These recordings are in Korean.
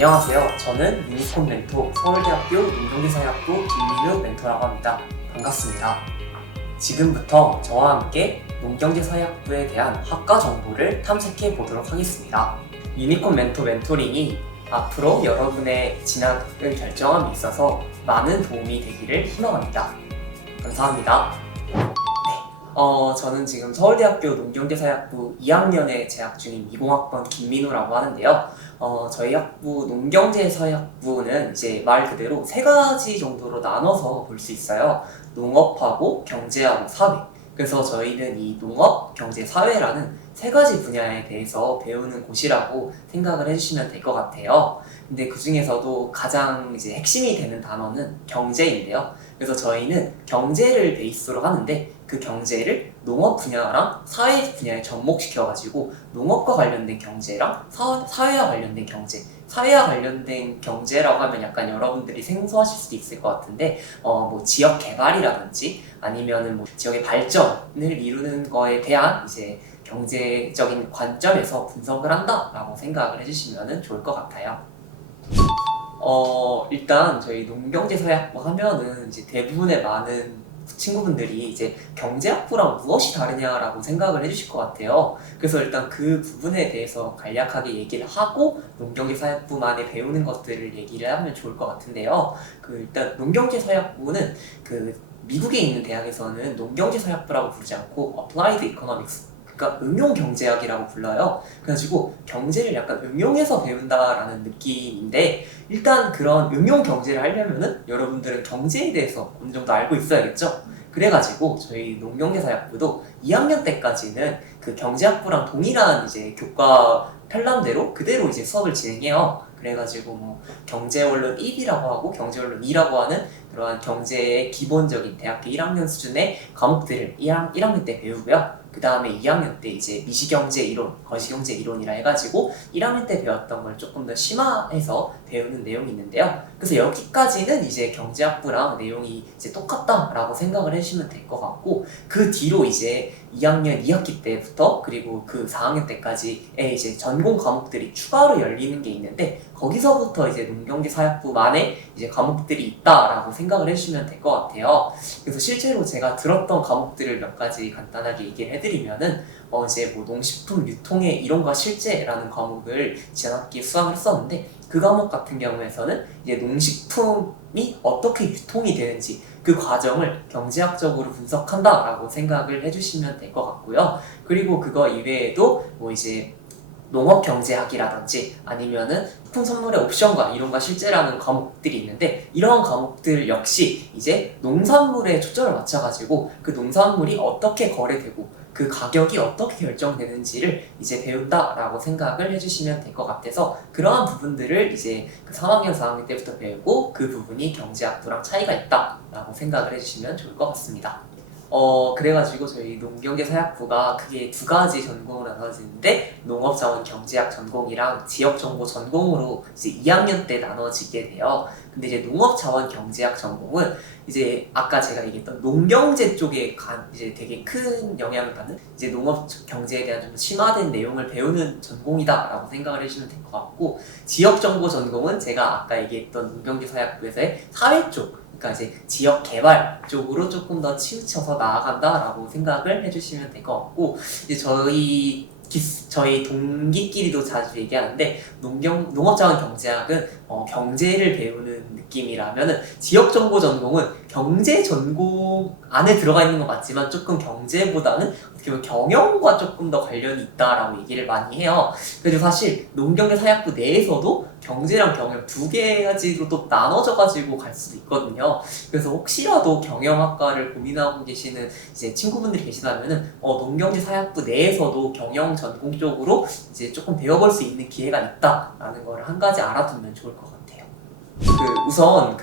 안녕하세요. 저는 유니콘 멘토 서울대학교 농경기사학부 김민우 멘토라고 합니다. 반갑습니다. 지금부터 저와 함께 농경기사학부에 대한 학과 정보를 탐색해 보도록 하겠습니다. 유니콘 멘토 멘토링이 앞으로 여러분의 진학을 결정함에 있어서 많은 도움이 되기를 희망합니다. 감사합니다. 저는 지금 서울대학교 농경재사학부 2학년에 재학 중인 20학번 김민우라고 하는데요. 저희 학부 농경재사학부는 이제 말 그대로 세 가지 정도로 나눠서 볼 수 있어요. 농업하고 경제하고 사회. 그래서 저희는 이 농업, 경제, 사회라는 세 가지 분야에 대해서 배우는 곳이라고 생각을 해주시면 될 것 같아요. 근데 그 중에서도 가장 이제 핵심이 되는 단어는 경제인데요. 그래서 저희는 경제를 베이스로 하는데 그 경제를 농업 분야랑 사회 분야에 접목시켜가지고 농업과 관련된 경제랑 사회와 관련된 경제, 사회와 관련된 경제라고 하면 약간 여러분들이 생소하실 수도 있을 것 같은데 뭐 지역 개발이라든지 아니면은 뭐 지역의 발전을 이루는 거에 대한 이제 경제적인 관점에서 분석을 한다라고 생각을 해주시면 좋을 것 같아요. 일단 저희 농경재사학부 하면은 이제 대부분의 많은 친구분들이 이제 경제학부랑 무엇이 다르냐라고 생각을 해주실 것 같아요. 그래서 일단 그 부분에 대해서 간략하게 얘기를 하고 농경재사학부만에 배우는 것들을 얘기를 하면 좋을 것 같은데요. 일단 농경재사학부는 미국에 있는 대학에서는 농경재사학부라고 부르지 않고 Applied Economics, 그러니까 응용경제학이라고 불러요. 그래가지고 경제를 약간 응용해서 배운다라는 느낌인데, 일단 그런 응용경제를 하려면은 여러분들은 경제에 대해서 어느 정도 알고 있어야겠죠? 그래가지고 저희 농경재사학부도 2학년 때까지는 그 경제학부랑 동일한 이제 교과 편람대로 그대로 이제 수업을 진행해요. 그래가지고 뭐 경제원론 1이라고 하고 경제원론 2라고 하는 그러한 경제의 기본적인 대학교 1학년 수준의 과목들을 1학년 때 배우고요. 그 다음에 2학년 때 이제 미시경제 이론, 거시경제 이론이라 해가지고 1학년 때 배웠던 걸 조금 더 심화해서 배우는 내용이 있는데요. 그래서 여기까지는 이제 경제학부랑 내용이 이제 똑같다라고 생각을 해주시면 될 것 같고, 그 뒤로 이제 2학년 2학기 때부터 그리고 그 4학년 때까지의 이제 전공 과목들이 추가로 열리는 게 있는데, 거기서부터 이제 농경재사학부만의 이제 과목들이 있다라고 생각을 해주시면 될 것 같아요. 그래서 실제로 제가 들었던 과목들을 몇 가지 간단하게 얘기를 해드리면은 이제 뭐 농식품 유통의 이론과 실제라는 과목을 지난 학기에 수강을 했었는데, 그 과목 같은 경우에서는 이제 농식품이 어떻게 유통이 되는지 그 과정을 경제학적으로 분석한다라고 생각을 해주시면 될 것 같고요. 그리고 그거 이외에도 뭐 이제 농업경제학이라든지 아니면은 식품선물의 옵션과 이론과 실제라는 과목들이 있는데, 이러한 과목들 역시 이제 농산물에 초점을 맞춰가지고 그 농산물이 어떻게 거래되고 그 가격이 어떻게 결정되는지를 이제 배운다라고 생각을 해주시면 될 것 같아서, 그러한 부분들을 이제 그 3학년, 4학년 때부터 배우고 그 부분이 경제학부랑 차이가 있다라고 생각을 해주시면 좋을 것 같습니다. 그래가지고 저희 농경재사학부가 크게 두 가지 전공으로 나눠지는데, 농업자원경제학 전공이랑 지역정보 전공으로 이제 2학년 때 나눠지게 돼요. 근데 이제 농업자원경제학 전공은 이제 아까 제가 얘기했던 농경제 쪽에 이제 되게 큰 영향을 받는 이제 농업 경제에 대한 좀 심화된 내용을 배우는 전공이다라고 생각을 해주시면 될 것 같고, 지역정보 전공은 제가 아까 얘기했던 농경재사학부에서의 사회 쪽, 그러니까 이제 지역 개발 쪽으로 조금 더 치우쳐서 나아간다라고 생각을 해주시면 될 것 같고, 이제 저희 동기끼리도 자주 얘기하는데, 농업자원경제학은 경제를 배우는 느낌이라면은 지역정보 전공은 경제 전공 안에 들어가 있는 건 맞지만 조금 경제보다는 어떻게 보면 경영과 조금 더 관련이 있다라고 얘기를 많이 해요. 그래서 사실 농경재사학부 내에서도 경제랑 경영 두 가지로 또 나눠져가지고 갈 수도 있거든요. 그래서 혹시라도 경영학과를 고민하고 계시는 이제 친구분들이 계시다면은 농경재사학부 내에서도 경영 전공 쪽으로 이제 조금 배워볼 수 있는 기회가 있다라는 걸 한 가지 알아두면 좋을 것 같아요. 우선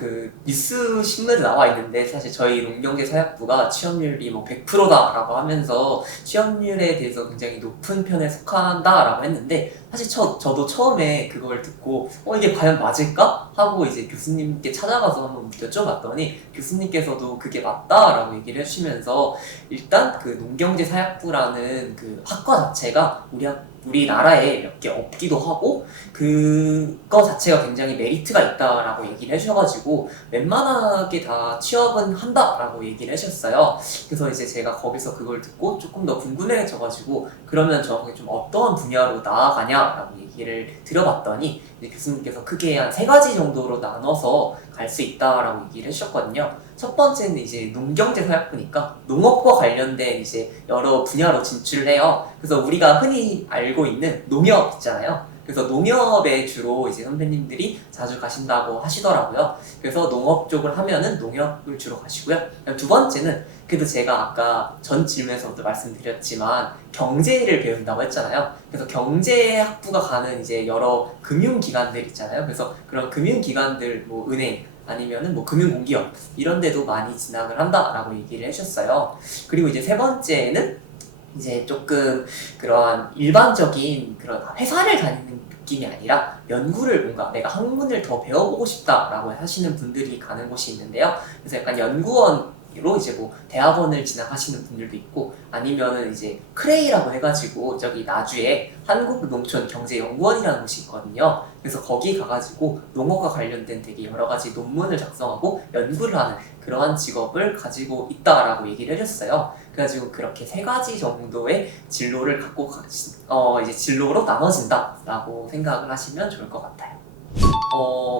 뉴스 신문에 나와 있는데, 사실 저희 농경재사학부가 취업률이 뭐 100%다라고 하면서 취업률에 대해서 굉장히 높은 편에 속한다라고 했는데, 사실 저도 처음에 그걸 듣고 이게 과연 맞을까? 하고 이제 교수님께 찾아가서 한번 여쭤봤더니 교수님께서도 그게 맞다라고 얘기를 해주시면서, 일단 농경재사학부라는 그 학과 자체가 우리 우리나라에 몇 개 없기도 하고 그거 자체가 굉장히 메리트가 있다라고 얘기를 해주셔가지고 웬만하게 다 취업은 한다라고 얘기를 해주셨어요. 그래서 이제 제가 거기서 그걸 듣고 조금 더 궁금해져가지고 그러면 저게 좀 어떠한 분야로 나아가냐라고 얘기를 드려봤더니 이제 교수님께서 크게 한 3가지 정도로 나눠서 갈 수 있다라고 얘기를 해주셨거든요. 첫 번째는 이제 농경제서약부니까 농업과 관련된 이제 여러 분야로 진출을 해요. 그래서 우리가 흔히 알고 있는 농협 있잖아요. 그래서 농협에 주로 이제 선배님들이 자주 가신다고 하시더라고요. 그래서 농업 쪽을 하면은 농협을 주로 가시고요. 두 번째는 그래도 제가 아까 전 질문에서도 말씀드렸지만 경제를 배운다고 했잖아요. 그래서 경제학부가 가는 이제 여러 금융기관들 있잖아요. 그래서 그런 금융기관들 뭐 은행 아니면은 뭐 금융공기업 이런 데도 많이 진학을 한다라고 얘기를 해주셨어요. 그리고 이제 3번째는 이제 조금 그런 일반적인 그런 회사를 다니는 느낌이 아니라 연구를 뭔가 내가 학문을 더 배워보고 싶다라고 하시는 분들이 가는 곳이 있는데요. 그래서 약간 연구원으로 이제 뭐 대학원을 진학하시는 분들도 있고 아니면은 이제 크레이라고 해가지고 저기 나주에 한국농촌경제연구원이라는 곳이 있거든요. 그래서 거기 가가지고 농업과 관련된 되게 여러 가지 논문을 작성하고 연구를 하는 그러한 직업을 가지고 있다라고 얘기를 해줬어요. 그래가지고 그렇게 3가지 정도의 진로를 갖고 이제 진로로 나눠진다라고 생각을 하시면 좋을 것 같아요.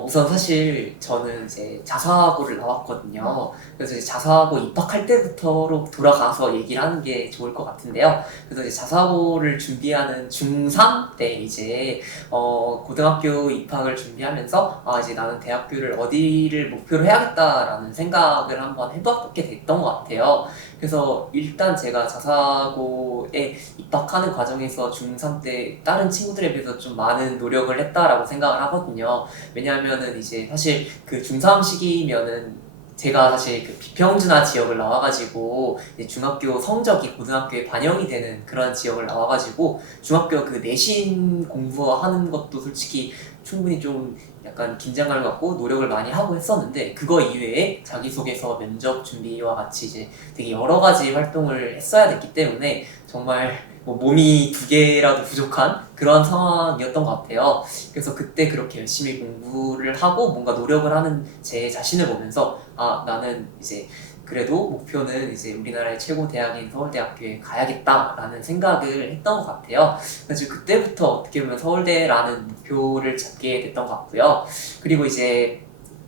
우선 사실 저는 이제 자사고를 나왔거든요. 그래서 이제 자사고 입학할 때부터로 돌아가서 얘기를 하는 게 좋을 것 같은데요. 그래서 이제 자사고를 준비하는 중3 때 이제 고등학교 입학을 준비하면서 이제 나는 대학교를 어디를 목표로 해야겠다라는 생각을 한번 해봤게 됐던 것 같아요. 그래서 일단 제가 자사고에 입학하는 과정에서 중3 때 다른 친구들에 비해서 좀 많은 노력을 했다라고 생각을 하거든요. 왜냐하면은 이제 사실 그 중3 시기면은 제가 사실 그 비평준화 지역을 나와가지고 이제 중학교 성적이 고등학교에 반영이 되는 그런 지역을 나와가지고 중학교 그 내신 공부하는 것도 솔직히 충분히 좀 약간 긴장감을 갖고 노력을 많이 하고 했었는데 그거 이외에 자기소개서, 면접 준비와 같이 이제 되게 여러 가지 활동을 했어야 됐기 때문에 정말 뭐 몸이 2개라도 부족한 그런 상황이었던 것 같아요. 그래서 그때 그렇게 열심히 공부를 하고 뭔가 노력을 하는 제 자신을 보면서 나는 이제 그래도 목표는 이제 우리나라의 최고 대학인 서울대학교에 가야겠다라는 생각을 했던 것 같아요. 그래서 그때부터 어떻게 보면 서울대라는 목표를 잡게 됐던 것 같고요. 그리고 이제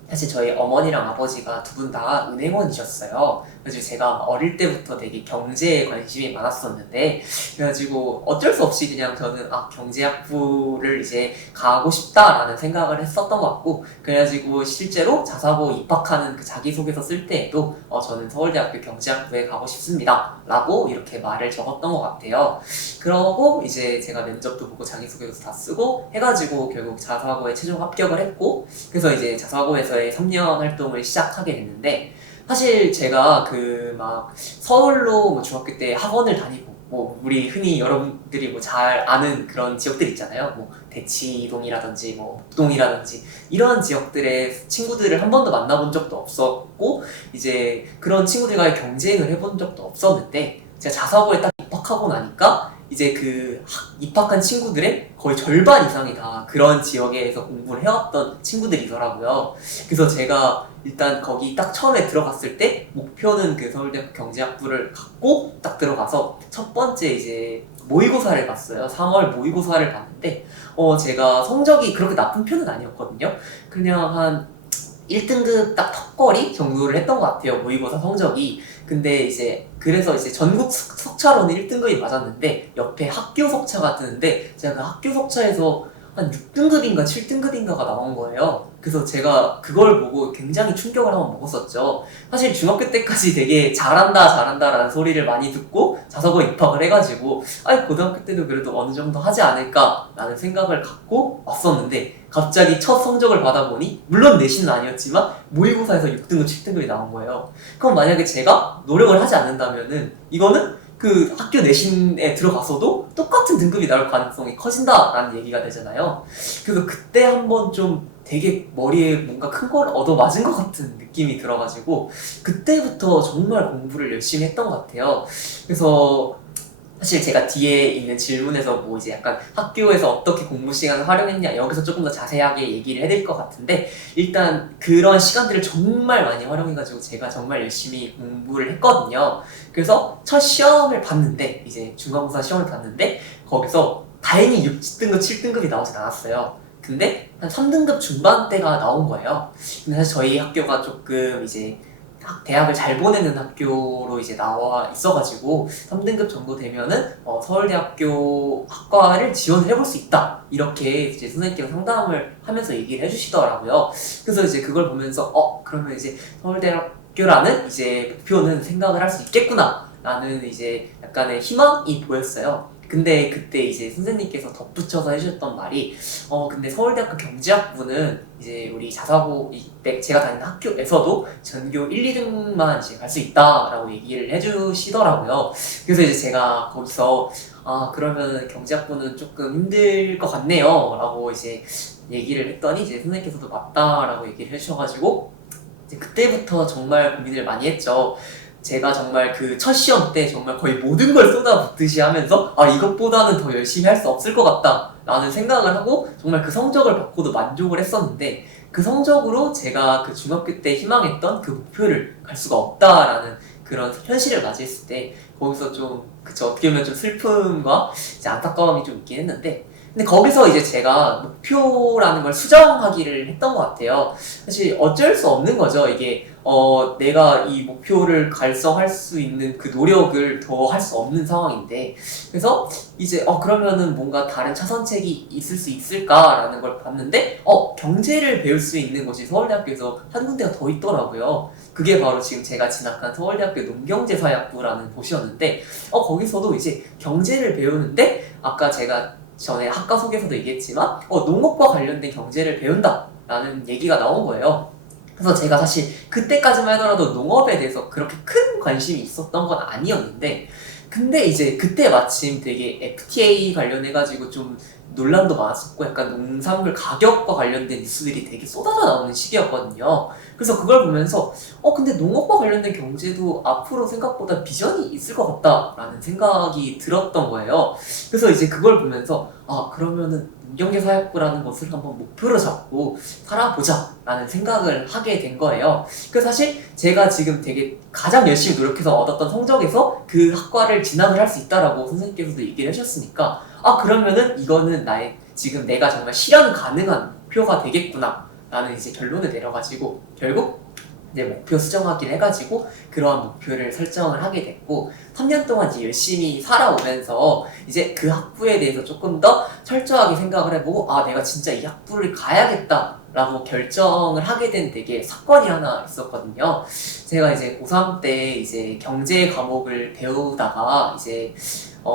사실 저희 어머니랑 아버지가 2분 다 은행원이셨어요. 그래서 제가 어릴 때부터 되게 경제에 관심이 많았었는데 그래가지고 어쩔 수 없이 그냥 저는 경제학부를 이제 가고 싶다라는 생각을 했었던 것 같고 그래가지고 실제로 자사고 입학하는 그 자기소개서 쓸 때에도 저는 서울대학교 경제학부에 가고 싶습니다 라고 이렇게 말을 적었던 것 같아요. 그러고 이제 제가 면접도 보고 자기소개서 다 쓰고 해가지고 결국 자사고에 최종 합격을 했고 그래서 이제 자사고에서의 3년 활동을 시작하게 됐는데 사실 제가 그 막 서울로 뭐 중학교 때 학원을 다니고 뭐 우리 흔히 여러분들이 뭐 잘 아는 그런 지역들 있잖아요. 뭐 대치동이라든지 뭐 목동이라든지 이런 지역들의 친구들을 한 번도 만나본 적도 없었고 이제 그런 친구들과의 경쟁을 해본 적도 없었는데 제가 자사고에 딱 입학하고 나니까 이제 그 입학한 친구들의 거의 절반 이상이 다 그런 지역에서 공부를 해왔던 친구들이더라고요. 그래서 제가 일단 거기 딱 처음에 들어갔을 때 목표는 그 서울대학교 경제학부를 갖고 딱 들어가서 첫 번째 이제 모의고사를 봤어요. 3월 모의고사를 봤는데 제가 성적이 그렇게 나쁜 편은 아니었거든요. 그냥 한 1등급 딱 턱걸이 정도를 했던 것 같아요. 모의고사 성적이. 근데 이제 그래서 이제 전국 석차로는 1등급이 맞았는데 옆에 학교 석차가 뜨는데 제가 그 학교 석차에서 한 6등급인가 7등급인가가 나온 거예요. 그래서 제가 그걸 보고 굉장히 충격을 한번 먹었었죠. 사실 중학교 때까지 되게 잘한다라는 소리를 많이 듣고 자사고에 입학을 해가지고 고등학교 때도 그래도 어느 정도 하지 않을까라는 생각을 갖고 왔었는데 갑자기 첫 성적을 받아보니 물론 내신은 아니었지만 모의고사에서 6등급, 7등급이 나온 거예요. 그럼 만약에 제가 노력을 하지 않는다면은 이거는 그 학교 내신에 들어가서도 똑같은 등급이 나올 가능성이 커진다라는 얘기가 되잖아요. 그래서 그때 한번 좀 되게 머리에 뭔가 큰 걸 얻어맞은 것 같은 느낌이 들어가지고 그때부터 정말 공부를 열심히 했던 것 같아요. 그래서 사실 제가 뒤에 있는 질문에서 뭐 이제 약간 학교에서 어떻게 공부 시간을 활용했냐 여기서 조금 더 자세하게 얘기를 해드릴 것 같은데, 일단 그런 시간들을 정말 많이 활용해가지고 제가 정말 열심히 공부를 했거든요. 그래서 첫 시험을 봤는데, 이제 중간고사 시험을 봤는데 거기서 다행히 6등급, 7등급이 나오진 않았어요. 근데 한 3등급 중반대가 나온 거예요. 근데 사실 저희 학교가 조금 이제 대학을 잘 보내는 학교로 이제 나와 있어가지고 3등급 정도 되면은 서울대학교 학과를 지원을 해볼 수 있다, 이렇게 이제 선생님께서 상담을 하면서 얘기를 해주시더라고요. 그래서 이제 그걸 보면서 그러면 이제 서울대학교라는 이제 목표는 생각을 할 수 있겠구나 라는 이제 약간의 희망이 보였어요. 근데 그때 이제 선생님께서 덧붙여서 해주셨던 말이, 근데 서울대학교 경제학부는 이제 우리 자사고 제가 다니는 학교에서도 전교 1, 2등만 이제 갈 수 있다라고 얘기를 해주시더라고요. 그래서 이제 제가 거기서 그러면 경제학부는 조금 힘들 것 같네요 라고 이제 얘기를 했더니, 이제 선생님께서도 맞다라고 얘기를 해주셔가지고 이제 그때부터 정말 고민을 많이 했죠. 제가 정말 그 첫 시험 때 정말 거의 모든 걸 쏟아붓듯이 하면서 이것보다는 더 열심히 할 수 없을 것 같다 라는 생각을 하고 정말 그 성적을 받고도 만족을 했었는데, 그 성적으로 제가 그 중학교 때 희망했던 그 목표를 갈 수가 없다라는 그런 현실을 맞이했을 때, 거기서 좀 그쵸, 어떻게 보면 좀 슬픔과 이제 안타까움이 좀 있긴 했는데, 근데 거기서 이제 제가 목표라는 걸 수정하기를 했던 것 같아요. 사실 어쩔 수 없는 거죠. 이게 내가 이 목표를 달성할 수 있는 그 노력을 더 할 수 없는 상황인데, 그래서 이제 그러면은 뭔가 다른 차선책이 있을 수 있을까라는 걸 봤는데, 경제를 배울 수 있는 곳이 서울대학교에서 한 군데가 더 있더라고요. 그게 바로 지금 제가 진학한 서울대학교 농경제사학부라는 곳이었는데, 거기서도 이제 경제를 배우는데, 아까 제가 전에 학과 소개에서도 얘기했지만 농업과 관련된 경제를 배운다라는 얘기가 나온 거예요. 그래서 제가 사실 그때까지만 하더라도 농업에 대해서 그렇게 큰 관심이 있었던 건 아니었는데, 근데 이제 그때 마침 되게 FTA 관련해가지고 좀 논란도 많았었고 약간 농산물 가격과 관련된 뉴스들이 되게 쏟아져 나오는 시기였거든요. 그래서 그걸 보면서 근데 농업과 관련된 경제도 앞으로 생각보다 비전이 있을 것 같다라는 생각이 들었던 거예요. 그래서 이제 그걸 보면서 그러면은 농경제사학부라는 것을 한번 목표로 잡고 살아보자 라는 생각을 하게 된 거예요. 그래서 사실 제가 지금 되게 가장 열심히 노력해서 얻었던 성적에서 그 학과를 진학을 할 수 있다라고 선생님께서도 얘기를 해주셨으니까, 그러면은 이거는 지금 내가 정말 실현 가능한 목표가 되겠구나 라는 이제 결론을 내려가지고 결국 이제 목표 수정하기를 해가지고 그러한 목표를 설정을 하게 됐고, 3년 동안 이제 열심히 살아오면서 이제 그 학부에 대해서 조금 더 철저하게 생각을 해보고 내가 진짜 이 학부를 가야겠다 라고 결정을 하게 된 되게 사건이 하나 있었거든요. 제가 이제 고3 때 이제 경제 과목을 배우다가 이제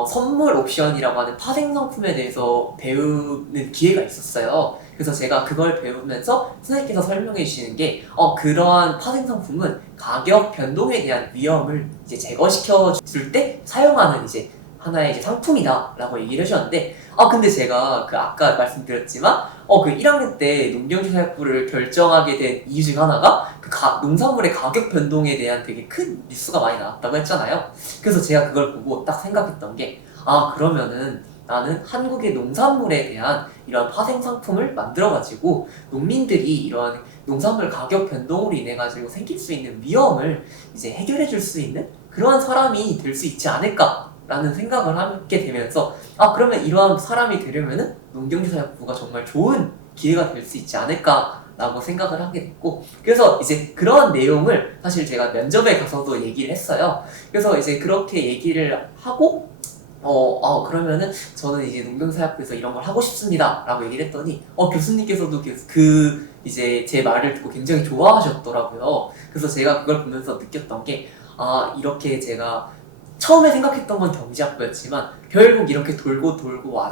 선물 옵션이라고 하는 파생상품에 대해서 배우는 기회가 있었어요. 그래서 제가 그걸 배우면서 선생님께서 설명해 주시는 게 그러한 파생상품은 가격 변동에 대한 위험을 이제 제거시켜 줄 때 사용하는 이제 하나의 이제 상품이다 라고 얘기를 해주셨는데, 근데 제가 그 아까 말씀드렸지만 그 1학년 때 농경사학부를 결정하게 된 이유 중 하나가 그 농산물의 가격 변동에 대한 되게 큰 뉴스가 많이 나왔다고 했잖아요. 그래서 제가 그걸 보고 딱 생각했던 게, 그러면은 나는 한국의 농산물에 대한 이런 파생 상품을 만들어가지고 농민들이 이런 농산물 가격 변동으로 인해 가지고 생길 수 있는 위험을 이제 해결해 줄 수 있는 그러한 사람이 될 수 있지 않을까라는 생각을 하게 되면서, 그러면 이러한 사람이 되려면은 농경사학부가 정말 좋은 기회가 될 수 있지 않을까라고 생각을 하게 됐고, 그래서 이제 그러한 내용을 사실 제가 면접에 가서도 얘기를 했어요. 그래서 이제 그렇게 얘기를 하고 그러면은 저는 이제 농경사학부에서 이런 걸 하고 싶습니다 라고 얘기를 했더니 교수님께서도 이제 제 말을 듣고 굉장히 좋아하셨더라고요. 그래서 제가 그걸 보면서 느꼈던 게, 이렇게 제가 처음에 생각했던 건 경제학부였지만 결국 이렇게 돌고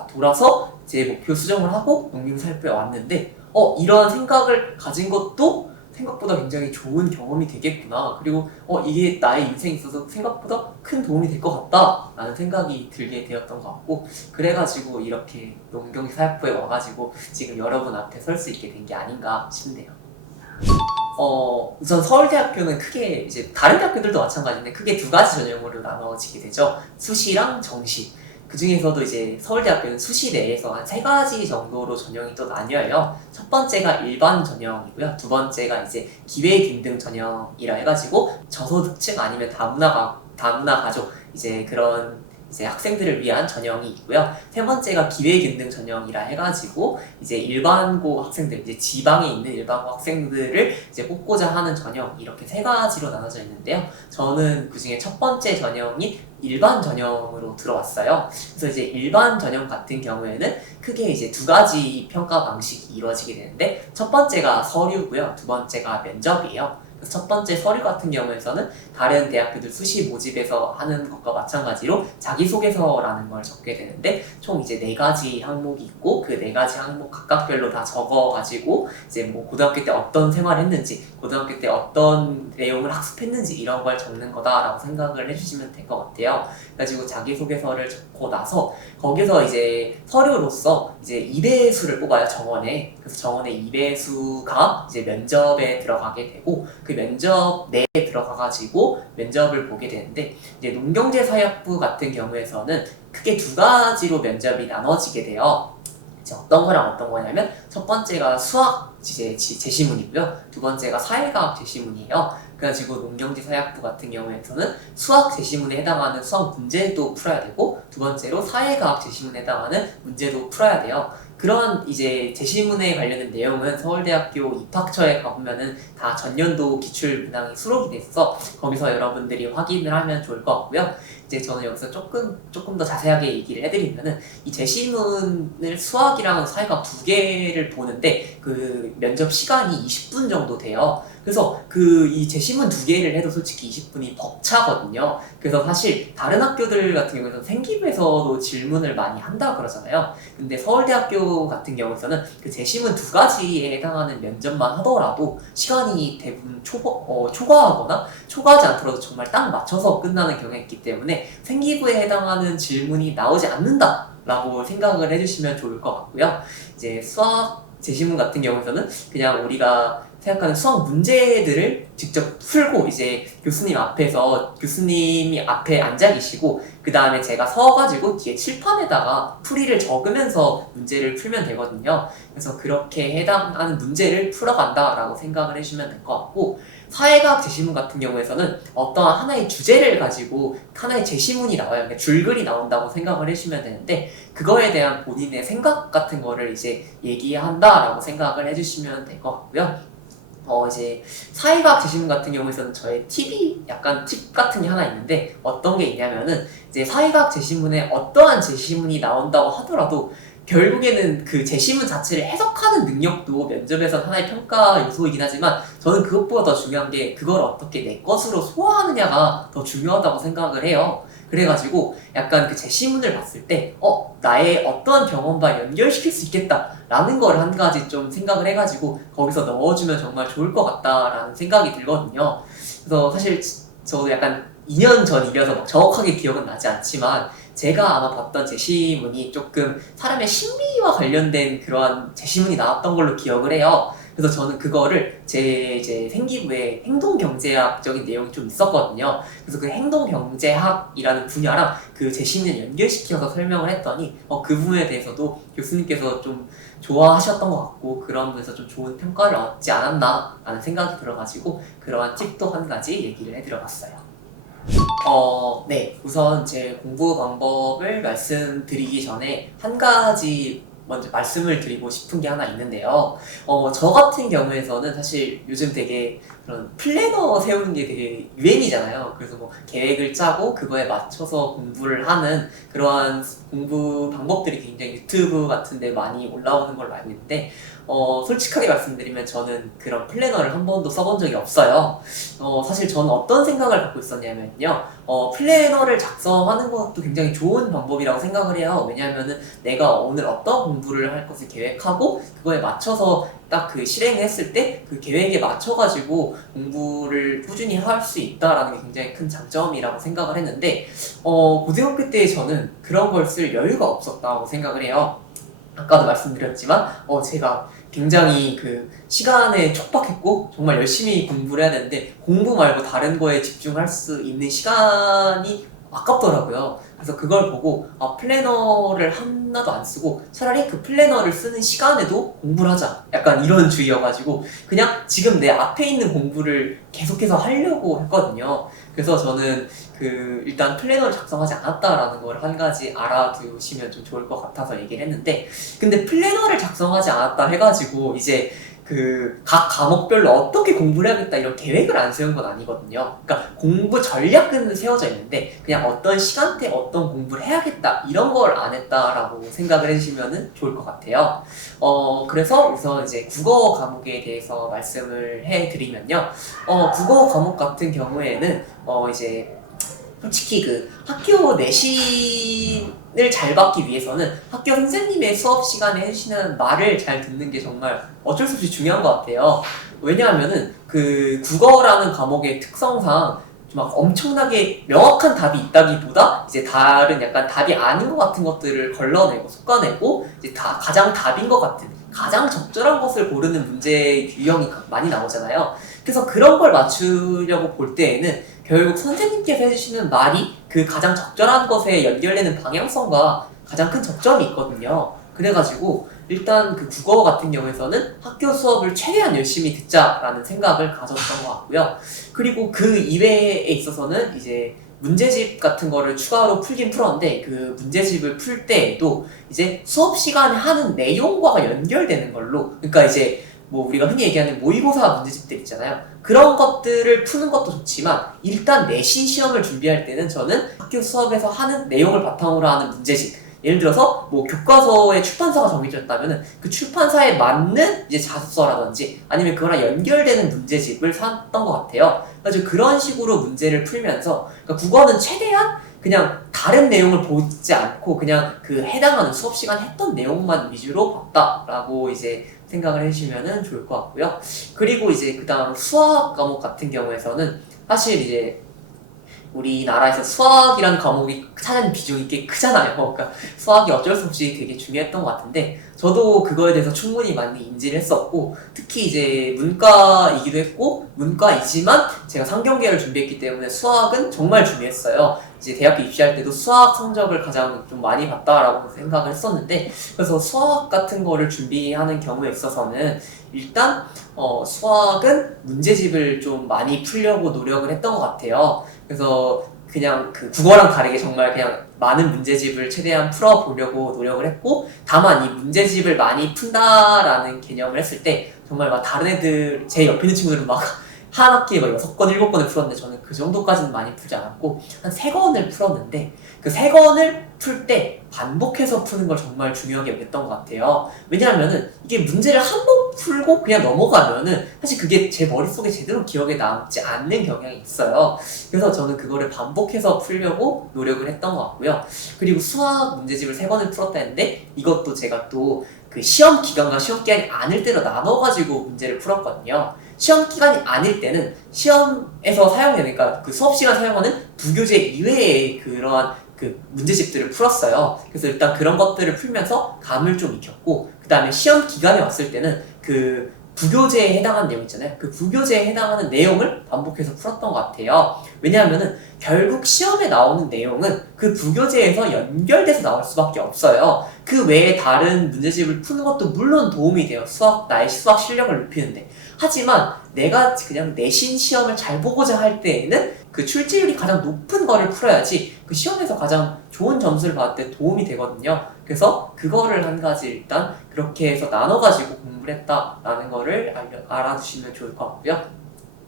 돌아서 제 목표 수정을 하고 농경사학부에 왔는데, 이러한 생각을 가진 것도 생각보다 굉장히 좋은 경험이 되겠구나, 그리고 이게 나의 인생에 있어서 생각보다 큰 도움이 될 것 같다 라는 생각이 들게 되었던 것 같고, 그래가지고 이렇게 농경사학부에 와가지고 지금 여러분 앞에 설 수 있게 된 게 아닌가 싶네요. 우선 서울대학교는 크게 이제 다른 대학교들도 마찬가지인데 크게 두 가지 전형으로 나눠지게 되죠. 수시랑 정시. 그 중에서도 이제 서울대학교는 수시 내에서 한 세 가지 정도로 전형이 또 나뉘어요. 첫 번째가 일반 전형이고요. 두 번째가 이제 기회균등 전형이라 해가지고 저소득층 아니면 다문화 가족 이제 그런 이제 학생들을 위한 전형이 있고요. 세 번째가 기회균등 전형이라 해가지고 이제 일반고 학생들, 이제 지방에 있는 일반고 학생들을 이제 뽑고자 하는 전형, 이렇게 세 가지로 나눠져 있는데요. 저는 그 중에 첫 번째 전형이 일반 전형으로 들어왔어요. 그래서 이제 일반 전형 같은 경우에는 크게 이제 두 가지 평가 방식이 이루어지게 되는데, 첫 번째가 서류고요. 두 번째가 면접이에요. 첫 번째 서류 같은 경우에서는 다른 대학교들 수시 모집에서 하는 것과 마찬가지로 자기소개서라는 걸 적게 되는데, 총 이제 4가지 항목이 있고 그 4가지 항목 각각별로 다 적어가지고 이제 뭐 고등학교 때 어떤 생활을 했는지, 고등학교 때 어떤 내용을 학습했는지 이런 걸 적는 거다라고 생각을 해주시면 될 것 같아요. 그래가지고 자기소개서를 적고 나서 거기서 이제 서류로서 이제 2배수를 뽑아요, 정원에. 그래서 정원의 2배수가 이제 면접에 들어가게 되고, 그 면접 내에 들어가가지고 면접을 보게 되는데, 이제 농경제사학부 같은 경우에서는 크게 두 가지로 면접이 나눠지게 돼요. 이제 어떤 거랑 어떤 거냐면, 첫 번째가 수학 제시문이고요. 두 번째가 사회과학 제시문이에요. 그래가지고 농경제사학부 같은 경우에서는 수학 제시문에 해당하는 수학 문제도 풀어야 되고, 두 번째로 사회과학 제시문에 해당하는 문제도 풀어야 돼요. 그런 이제 제시문에 관련된 내용은 서울대학교 입학처에 가보면은 다 전년도 기출문항이 수록이 돼서 거기서 여러분들이 확인을 하면 좋을 것 같고요. 이제 저는 여기서 조금 더 자세하게 얘기를 해드리면은, 이 제시문을 수학이랑 사회과학 두 개를 보는데 그 면접 시간이 20분 정도 돼요. 그래서 이 제시문 두 개를 해도 솔직히 20분이 벅차거든요. 그래서 사실 다른 학교들 같은 경우에는 생기부에서도 질문을 많이 한다 그러잖아요. 근데 서울대학교 같은 경우에서는 그 제시문 두 가지에 해당하는 면접만 하더라도 시간이 대부분 초과하거나 초과하지 않더라도 정말 딱 맞춰서 끝나는 경우가 있기 때문에 생기부에 해당하는 질문이 나오지 않는다라고 생각을 해주시면 좋을 것 같고요. 이제 수학 제시문 같은 경우에서는 그냥 우리가 생각하는 수학 문제들을 직접 풀고, 이제 교수님이 앞에 앉아 계시고 그 다음에 제가 서가지고 뒤에 칠판에다가 풀이를 적으면서 문제를 풀면 되거든요. 그래서 그렇게 해당하는 문제를 풀어간다라고 생각을 해주시면 될 것 같고, 사회과학 제시문 같은 경우에서는 어떠한 하나의 주제를 가지고 하나의 제시문이 나와요. 그러니까 줄글이 나온다고 생각을 해주시면 되는데, 그거에 대한 본인의 생각 같은 거를 이제 얘기한다라고 생각을 해주시면 될 것 같고요. 이제 사회과학 제시문 같은 경우에서는 저의 약간 팁 같은 게 하나 있는데, 어떤 게 있냐면은 이제 사회과학 제시문에 어떠한 제시문이 나온다고 하더라도 결국에는 그 제시문 자체를 해석하는 능력도 면접에서 하나의 평가 요소이긴 하지만, 저는 그것보다 더 중요한 게 그걸 어떻게 내 것으로 소화하느냐가 더 중요하다고 생각을 해요. 그래가지고 약간 그 제시문을 봤을 때 나의 어떠한 경험과 연결시킬 수 있겠다 라는 걸 한 가지 좀 생각을 해가지고 거기서 넣어주면 정말 좋을 것 같다라는 생각이 들거든요. 그래서 사실 저도 약간 2년 전이라서 막 정확하게 기억은 나지 않지만, 제가 아마 봤던 제시문이 조금 사람의 심리와 관련된 그러한 제시문이 나왔던 걸로 기억을 해요. 그래서 저는 그거를 제 이제 생기부에 행동경제학적인 내용이 좀 있었거든요. 그래서 그 행동경제학이라는 분야랑 그 제시문을 연결시켜서 설명을 했더니 그 부분에 대해서도 교수님께서 좀 좋아하셨던 것 같고, 그런 부분에서 좀 좋은 평가를 얻지 않았나 라는 생각이 들어가지고 그러한 팁도 한 가지 얘기를 해드려봤어요. 네. 우선 제 공부 방법을 말씀드리기 전에 한 가지 먼저 말씀을 드리고 싶은 게 하나 있는데요. 저 같은 경우에서는 사실 요즘 되게 그런 플래너 세우는 게 되게 유행이잖아요. 그래서 뭐 계획을 짜고 그거에 맞춰서 공부를 하는 그러한 공부 방법들이 굉장히 유튜브 같은 데 많이 올라오는 걸로 알고 있는데, 솔직하게 말씀드리면 저는 그런 플래너를 한 번도 써본 적이 없어요. 사실 저는 어떤 생각을 갖고 있었냐면요. 플래너를 작성하는 것도 굉장히 좋은 방법이라고 생각을 해요. 왜냐하면은 내가 오늘 어떤 공부를 할 것을 계획하고 그거에 맞춰서 딱 그 실행했을 때 그 계획에 맞춰가지고 공부를 꾸준히 할 수 있다라는 게 굉장히 큰 장점이라고 생각을 했는데, 고등학교 때 저는 그런 걸 쓸 여유가 없었다고 생각을 해요. 아까도 말씀드렸지만 제가 굉장히 그 시간에 촉박했고 정말 열심히 공부를 해야 되는데 공부 말고 다른 거에 집중할 수 있는 시간이 아깝더라고요. 그래서 그걸 보고 플래너를 하나도 안 쓰고 차라리 그 플래너를 쓰는 시간에도 공부를 하자, 약간 이런 주의여가지고 그냥 지금 내 앞에 있는 공부를 계속해서 하려고 했거든요. 그래서 저는 그 일단 플래너를 작성하지 않았다라는 걸 한 가지 알아두시면 좀 좋을 것 같아서 얘기를 했는데, 근데 플래너를 작성하지 않았다 해가지고 이제 그 각 과목별로 어떻게 공부를 해야겠다 이런 계획을 안 세운 건 아니거든요. 그러니까 공부 전략은 세워져 있는데 그냥 어떤 시간대에 어떤 공부를 해야겠다 이런 걸 안 했다라고 생각을 해주시면 좋을 것 같아요. 그래서 우선 이제 국어 과목에 대해서 말씀을 해드리면요. 국어 과목 같은 경우에는 이제 솔직히 그 학교 내신을 잘 받기 위해서는 학교 선생님의 수업 시간에 해주시는 말을 잘 듣는 게 정말 어쩔 수 없이 중요한 것 같아요. 왜냐하면은 그 국어라는 과목의 특성상 막 엄청나게 명확한 답이 있다기보다 이제 다른 약간 답이 아닌 것 같은 것들을 걸러내고 솎아내고 이제 다 가장 답인 것 같은 가장 적절한 것을 고르는 문제 유형이 많이 나오잖아요. 그래서 그런 걸 맞추려고 볼 때에는 결국 선생님께서 해주시는 말이 그 가장 적절한 것에 연결되는 방향성과 가장 큰 접점이 있거든요. 그래가지고 일단 그 국어 같은 경우에서는 학교 수업을 최대한 열심히 듣자라는 생각을 가졌던 것 같고요. 그리고 그 이외에 있어서는 이제 문제집 같은 거를 추가로 풀긴 풀었는데 그 문제집을 풀 때에도 이제 수업 시간에 하는 내용과 연결되는 걸로, 그러니까 이제 뭐 우리가 흔히 얘기하는 모의고사 문제집들 있잖아요. 그런 것들을 푸는 것도 좋지만 일단 내신 시험을 준비할 때는 저는 학교 수업에서 하는 내용을 바탕으로 하는 문제집, 예를 들어서 뭐 교과서에 출판사가 정해졌다면 그 출판사에 맞는 이제 자습서라든지 아니면 그거랑 연결되는 문제집을 샀던 것 같아요. 그래서 그런 식으로 문제를 풀면서, 그러니까 국어는 최대한 그냥 다른 내용을 보지 않고 그냥 그 해당하는 수업 시간 했던 내용만 위주로 봤다라고 이제 생각을 해주시면 좋을 것 같고요. 그리고 이제 그 다음 수학 과목 같은 경우에서는 사실 이제 우리나라에서 수학이라는 과목이 차지하는 비중이 꽤 크잖아요. 그러니까 수학이 어쩔 수 없이 되게 중요했던 것 같은데 저도 그거에 대해서 충분히 많이 인지를 했었고, 특히 이제 문과이기도 했고 문과이지만 제가 상경계를 준비했기 때문에 수학은 정말 중요했어요. 이제 대학교 입시할 때도 수학 성적을 가장 좀 많이 봤다라고 생각을 했었는데, 그래서 수학 같은 거를 준비하는 경우에 있어서는 일단 수학은 문제집을 좀 많이 풀려고 노력을 했던 것 같아요. 그래서 그냥 그 국어랑 다르게 정말 그냥 많은 문제집을 최대한 풀어보려고 노력을 했고, 다만 이 문제집을 많이 푼다라는 개념을 했을 때 정말 막 다른 애들, 제 옆에 있는 친구들은 막 한 학기에 막 6권, 7권을 풀었는데 저는 그 정도까지는 많이 풀지 않았고 한 3권을 풀었는데 그 3권을 풀 때 반복해서 푸는 걸 정말 중요하게 여겼던 것 같아요. 왜냐하면은 이게 문제를 한 번 풀고 그냥 넘어가면은 사실 그게 제 머릿속에 제대로 기억에 남지 않는 경향이 있어요. 그래서 저는 그거를 반복해서 풀려고 노력을 했던 것 같고요. 그리고 수학 문제집을 3권을 풀었다 했는데 이것도 제가 또 그 시험 기간과 시험 기간이 아닐 때로 나눠가지고 문제를 풀었거든요. 시험 기간이 아닐 때는 시험에서 사용되는, 그러니까 그 수업 시간 사용하는 부교재 이외의 그러한 그 문제집들을 풀었어요. 그래서 일단 그런 것들을 풀면서 감을 좀 익혔고, 그 다음에 시험 기간에 왔을 때는 그 부교재에 해당하는 내용 있잖아요. 그 부교재에 해당하는 내용을 반복해서 풀었던 것 같아요. 왜냐하면은 결국 시험에 나오는 내용은 그 부교재에서 연결돼서 나올 수밖에 없어요. 그 외에 다른 문제집을 푸는 것도 물론 도움이 돼요. 나의 수학 실력을 높이는데. 하지만 내가 그냥 내신 시험을 잘 보고자 할 때에는 그 출제율이 가장 높은 거를 풀어야지 그 시험에서 가장 좋은 점수를 받을 때 도움이 되거든요. 그래서 그거를 한 가지 일단 그렇게 해서 나눠가지고 공부를 했다라는 거를 알아두시면 좋을 것 같고요.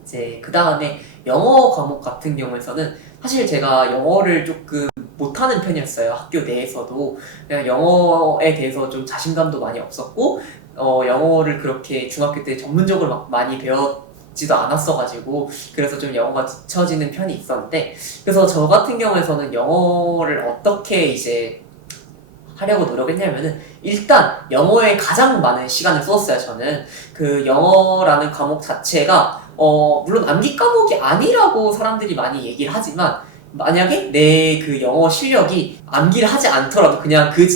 이제 그 다음에 영어 과목 같은 경우에서는 사실 제가 영어를 조금 못하는 편이었어요. 학교 내에서도 그냥 영어에 대해서 좀 자신감도 많이 없었고 영어를 그렇게 중학교 때 전문적으로 막 많이 배웠지도 않았어가지고 그래서 좀 영어가 뒤처지는 편이 있었는데, 그래서 저 같은 경우에서는 영어를 어떻게 이제 하려고 노력했냐면은 일단 영어에 가장 많은 시간을 썼어요. 저는 그 영어라는 과목 자체가 물론 암기 과목이 아니라고 사람들이 많이 얘기를 하지만 만약에 내 그 영어 실력이 암기를 하지 않더라도 그냥 그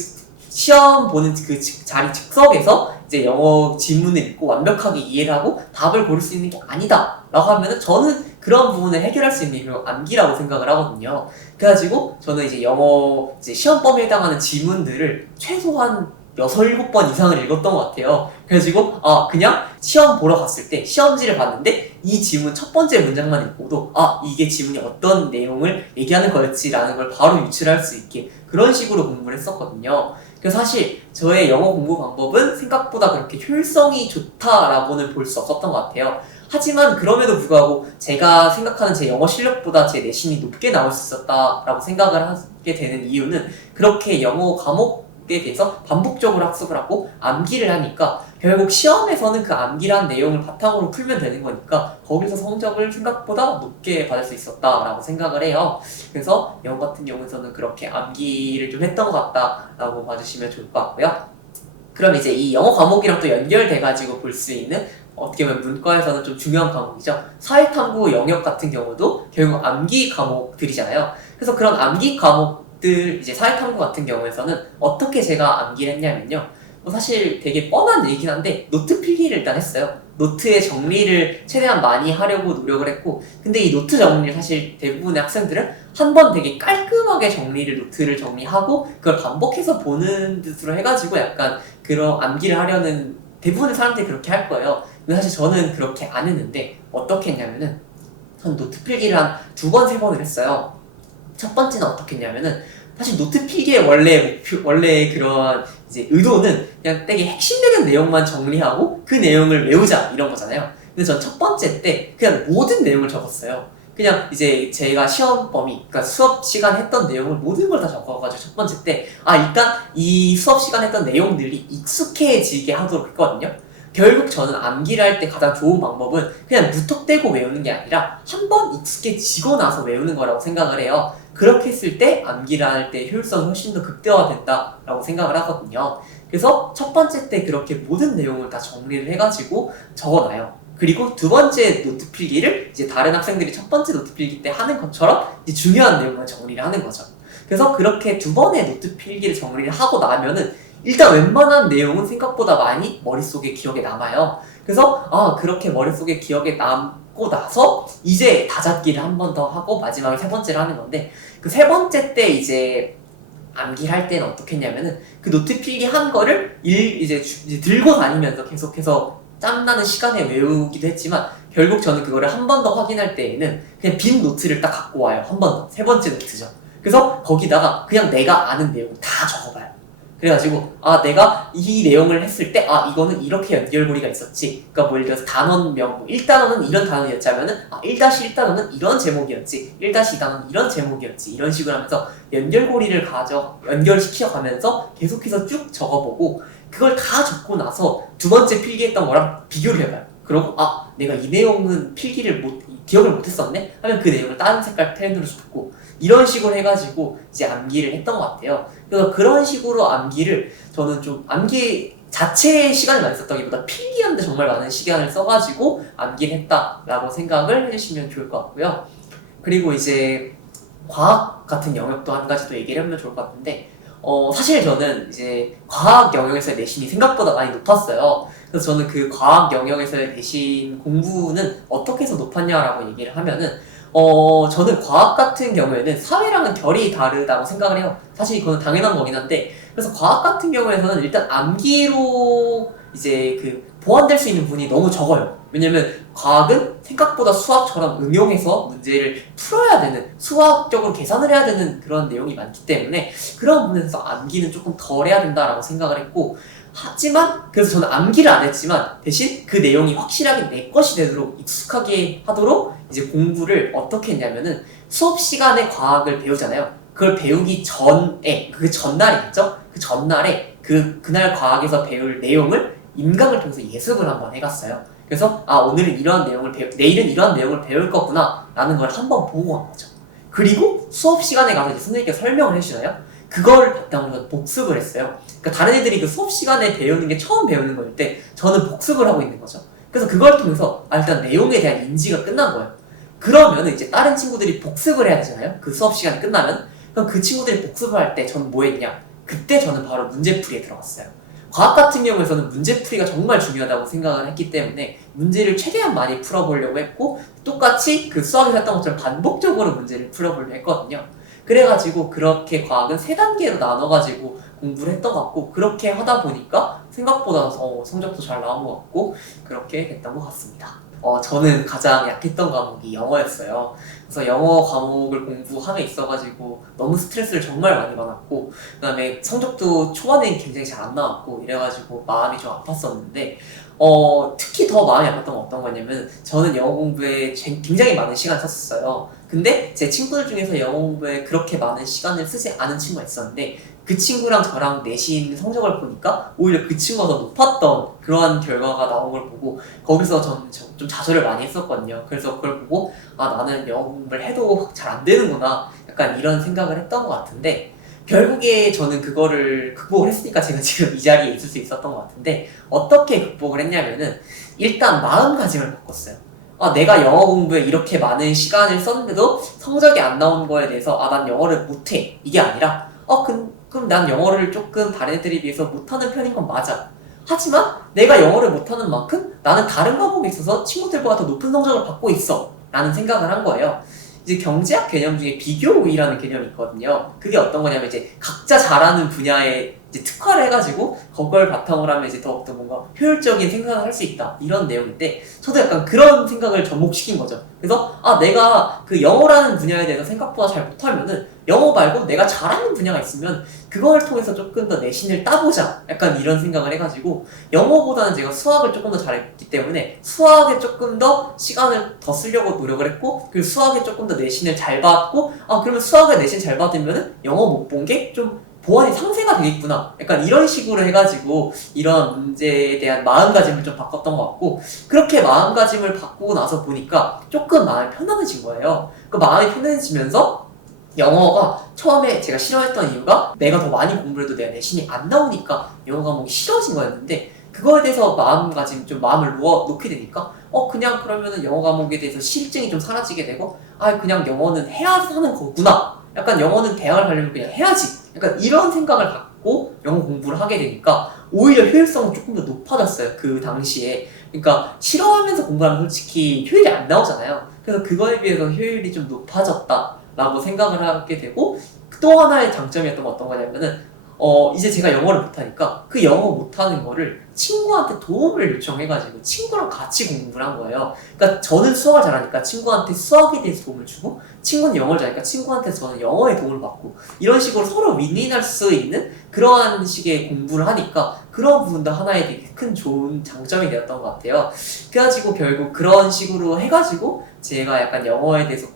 시험 보는 그 자리 즉석에서 이제 영어 지문을 읽고 완벽하게 이해를 하고 답을 고를 수 있는 게 아니다 라고 하면은 저는 그런 부분을 해결할 수 있는 게 결국 암기라고 생각을 하거든요. 그래가지고 저는 이제 영어 이제 시험 범위에 해당하는 지문들을 최소한 6, 7번 이상을 읽었던 것 같아요. 그래가지고 그냥 시험 보러 갔을 때 시험지를 봤는데 이 지문 첫 번째 문장만 읽고도 이게 지문이 어떤 내용을 얘기하는 거였지라는 걸 바로 유출할 수 있게 그런 식으로 공부를 했었거든요. 그래서 사실 저의 영어 공부 방법은 생각보다 그렇게 효율성이 좋다라고는 볼 수 없었던 것 같아요. 하지만 그럼에도 불구하고 제가 생각하는 제 영어 실력보다 제 내신이 높게 나올 수 있었다라고 생각을 하게 되는 이유는 그렇게 영어 과목에 대해서 반복적으로 학습을 하고 암기를 하니까 결국 시험에서는 그 암기란 내용을 바탕으로 풀면 되는 거니까 거기서 성적을 생각보다 높게 받을 수 있었다라고 생각을 해요. 그래서 영어 같은 경우에서는 그렇게 암기를 좀 했던 것 같다라고 봐주시면 좋을 것 같고요. 그럼 이제 이 영어 과목이랑 또 연결돼가지고 볼 수 있는 어떻게 보면 문과에서는 좀 중요한 과목이죠. 사회탐구 영역 같은 경우도 결국 암기 과목들이잖아요. 그래서 그런 암기 과목들 이제 사회탐구 같은 경우에서는 어떻게 제가 암기를 했냐면요. 사실 되게 뻔한 얘기긴 한데 노트 필기를 일단 했어요. 노트의 정리를 최대한 많이 하려고 노력을 했고 근데 이 노트 정리를 사실 대부분의 학생들은 한 번 되게 깔끔하게 노트를 정리하고 그걸 반복해서 보는 듯으로 해가지고 약간 그런 암기를 하려는 대부분의 사람들이 그렇게 할 거예요. 근데 사실 저는 그렇게 안 했는데 어떻게 했냐면은 전 노트 필기를 한 2번, 3번을 했어요. 첫 번째는 어떻게 했냐면은 사실 노트 필기의 원래 그런 이제 의도는 그냥 되게 핵심되는 내용만 정리하고 그 내용을 외우자 이런 거잖아요. 근데 전 첫 번째 때 그냥 모든 내용을 적었어요. 그냥 이제 제가 시험 범위, 그러니까 수업 시간 했던 내용을 모든 걸 다 적어가지고 첫 번째 때 일단 이 수업 시간 했던 내용들이 익숙해지게 하도록 했거든요. 결국 저는 암기를 할 때 가장 좋은 방법은 그냥 무턱대고 외우는 게 아니라 한 번 익숙해지고 나서 외우는 거라고 생각을 해요. 그렇게 했을 때 암기를 할 때 효율성이 훨씬 더 극대화된다라고 생각을 하거든요. 그래서 첫 번째 때 그렇게 모든 내용을 다 정리를 해가지고 적어놔요. 그리고 두 번째 노트 필기를 이제 다른 학생들이 첫 번째 노트 필기 때 하는 것처럼 이제 중요한 내용을 정리를 하는 거죠. 그래서 그렇게 2번의 노트 필기를 정리를 하고 나면은 일단 웬만한 내용은 생각보다 많이 머릿속에 기억에 남아요. 그래서 그렇게 머릿속에 기억에 남고 나서 이제 다잡기를 한 번 더 하고 마지막에 3번째를 하는 건데 그 3번째 때 이제 암기를 할 때는 어떻게 했냐면은 그 노트 필기 한 거를 이제 들고 다니면서 계속해서 짬나는 시간에 외우기도 했지만 결국 저는 그거를 한 번 더 확인할 때에는 그냥 빈 노트를 딱 갖고 와요. 한 번 더. 3번째 노트죠. 그래서 거기다가 그냥 내가 아는 내용을 다 적어봐요. 그래가지고 내가 이 내용을 했을 때 이거는 이렇게 연결고리가 있었지. 그러니까 뭐 예를 들어서 단원명 1단원은 이런 단원이었지 하면은 1-1단원은 이런 제목이었지, 1-2단원은 이런 제목이었지, 이런 식으로 하면서 연결고리를 연결시켜 가면서 계속해서 쭉 적어보고 그걸 다 적고 나서 두 번째 필기했던 거랑 비교를 해봐요. 그러고 내가 이 내용은 기억을 못했었네? 하면 그 내용을 다른 색깔 펜으로 적고 이런 식으로 해가지고 이제 암기를 했던 것 같아요. 그래서 그런 식으로 암기를 저는 좀 암기 자체에 시간을 많이 썼다기보다 필기하는데 정말 많은 시간을 써가지고 암기를 했다라고 생각을 해주시면 좋을 것 같고요. 그리고 이제 과학 같은 영역도 한 가지 더 얘기를 하면 좋을 것 같은데 사실 저는 이제 과학 영역에서의 내신이 생각보다 많이 높았어요. 그래서 저는 그 과학 영역에서의 내신 공부는 어떻게 해서 높았냐라고 얘기를 하면은 저는 과학 같은 경우에는 사회랑은 결이 다르다고 생각을 해요. 사실 이거는 당연한 거긴 한데 그래서 과학 같은 경우에서는 일단 암기로 이제 보완될 수 있는 부분이 너무 적어요. 왜냐면 과학은 생각보다 수학처럼 응용해서 문제를 풀어야 되는, 수학적으로 계산을 해야 되는 그런 내용이 많기 때문에 그런 부분에서 암기는 조금 덜 해야 된다라고 생각을 했고 하지만 그래서 저는 암기를 안 했지만 대신 그 내용이 확실하게 내 것이 되도록 익숙하게 하도록 이제 공부를 어떻게 했냐면은 수업 시간에 과학을 배우잖아요. 그걸 배우기 전에 그 전날이겠죠? 그 전날에 그날 과학에서 배울 내용을 임강을 통해서 예습을 한번 해갔어요. 그래서 오늘은 이러한 내용을 내일은 이러한 내용을 배울 거구나 라는 걸 한번 보고 간 거죠. 그리고 수업 시간에 가서 이제 선생님께서 설명을 해주잖아요. 그걸 바탕으로 복습을 했어요. 그러니까 다른 애들이 그 수업 시간에 배우는 게 처음 배우는 거일 때 저는 복습을 하고 있는 거죠. 그래서 그걸 통해서 일단 내용에 대한 인지가 끝난 거예요. 그러면 이제 다른 친구들이 복습을 해야 되잖아요. 그 수업 시간이 끝나면. 그럼 그 친구들이 복습을 할 때 저는 뭐 했냐? 그때 저는 바로 문제풀이에 들어갔어요. 과학 같은 경우에서는 문제풀이가 정말 중요하다고 생각을 했기 때문에 문제를 최대한 많이 풀어보려고 했고, 똑같이 그 수학에서 했던 것처럼 반복적으로 문제를 풀어보려고 했거든요. 그래가지고 그렇게 과학은 3단계로 나눠가지고 공부를 했던 것 같고, 그렇게 하다 보니까 생각보다 성적도 잘 나온 것 같고 그렇게 됐던 것 같습니다. 저는 가장 약했던 과목이 영어였어요. 그래서 영어 과목을 공부함에 있어가지고 너무 스트레스를 정말 많이 받았고, 그 다음에 성적도 초반에 굉장히 잘 안 나왔고 이래가지고 마음이 좀 아팠었는데, 특히 더 마음이 아팠던 건 어떤 거냐면, 저는 영어 공부에 굉장히 많은 시간을 썼었어요. 근데 제 친구들 중에서 영어 공부에 그렇게 많은 시간을 쓰지 않은 친구가 있었는데, 그 친구랑 저랑 내신 성적을 보니까 오히려 그 친구가 더 높았던 그러한 결과가 나온 걸 보고, 거기서 저는 좀 좌절을 많이 했었거든요. 그래서 그걸 보고 나는 영어 공부를 해도 잘 안 되는구나, 약간 이런 생각을 했던 것 같은데, 결국에 저는 그거를 극복을 했으니까 제가 지금 이 자리에 있을 수 있었던 것 같은데, 어떻게 극복을 했냐면은 일단 마음가짐을 바꿨어요. 내가 영어 공부에 이렇게 많은 시간을 썼는데도 성적이 안 나온 거에 대해서 난 영어를 못해, 이게 아니라 그럼 난 영어를 조금 다른 애들에 비해서 못하는 편인 건 맞아. 하지만 내가 영어를 못하는 만큼 나는 다른 과목에 있어서 친구들보다 더 높은 성적을 받고 있어, 라는 생각을 한 거예요. 이제 경제학 개념 중에 비교 우위라는 개념이 있거든요. 그게 어떤 거냐면, 이제 각자 잘하는 분야에 이제 특화를 해가지고 그걸 바탕으로 하면 이제 더욱더 뭔가 효율적인 생각을 할 수 있다, 이런 내용인데, 저도 약간 그런 생각을 접목시킨 거죠. 그래서 내가 그 영어라는 분야에 대해서 생각보다 잘 못하면은 영어 말고 내가 잘하는 분야가 있으면 그걸 통해서 조금 더 내신을 따보자, 약간 이런 생각을 해가지고, 영어보다는 제가 수학을 조금 더 잘했기 때문에 수학에 조금 더 시간을 더 쓰려고 노력을 했고, 그리고 수학에 조금 더 내신을 잘 받고, 그러면 수학에 내신 잘 받으면은 영어 못 본 게 좀 보완이 상쇄가 되겠구나, 약간 이런 식으로 해가지고 이런 문제에 대한 마음가짐을 좀 바꿨던 것 같고, 그렇게 마음가짐을 바꾸고 나서 보니까 조금 마음이 편안해진 거예요. 그 마음이 편안해지면서 영어가 처음에 제가 싫어했던 이유가, 내가 더 많이 공부를 해도 내가 내신이 안 나오니까 영어 과목이 싫어진 거였는데, 그거에 대해서 마음가짐, 좀 마음을 놓게 되니까 그냥 그러면은 영어 과목에 대해서 실증이 좀 사라지게 되고, 그냥 영어는 해야 하는 거구나, 약간 영어는 대학을 가려면 그냥 해야지, 약간 이런 생각을 갖고 영어 공부를 하게 되니까 오히려 효율성은 조금 더 높아졌어요, 그 당시에. 그러니까 싫어하면서 공부하면 솔직히 효율이 안 나오잖아요. 그래서 그거에 비해서 효율이 좀 높아졌다 라고 생각을 하게 되고, 또 하나의 장점이었던 건 어떤 거냐면은, 이제 제가 영어를 못하니까 그 영어 못하는 거를 친구한테 도움을 요청해가지고 친구랑 같이 공부를 한 거예요. 그러니까 저는 수학을 잘하니까 친구한테 수학에 대해서 도움을 주고, 친구는 영어를 잘하니까 친구한테 저는 영어에 도움을 받고, 이런 식으로 서로 윈윈할 수 있는 그러한 식의 공부를 하니까 그런 부분도 하나의 되게 큰 좋은 장점이 되었던 것 같아요. 그래가지고 결국 그런 식으로 해가지고 제가 약간 영어에 대해서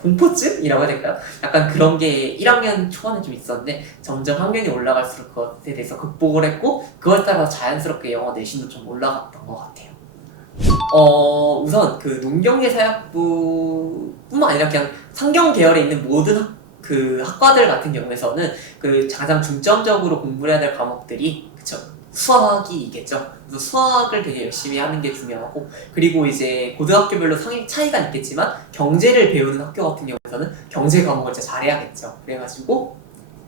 공포증이라고 해야 될까요? 약간 그런 게 1학년 초반에 좀 있었는데, 점점 학년이 올라갈수록 그것에 대해서 극복을 했고, 그걸 따라 자연스럽게 영어 내신도 좀 올라갔던 것 같아요. 우선 그 농경예사학부 뿐만 아니라 그냥 상경 계열에 있는 모든 그 학과들 같은 경우에서는 그 가장 중점적으로 공부를 해야 될 과목들이, 그쵸, 수학이겠죠. 그래서 수학을 되게 열심히 하는 게 중요하고, 그리고 이제 고등학교별로 차이가 있겠지만 경제를 배우는 학교 같은 경우에서는 경제 과목을 진짜 잘해야겠죠. 그래가지고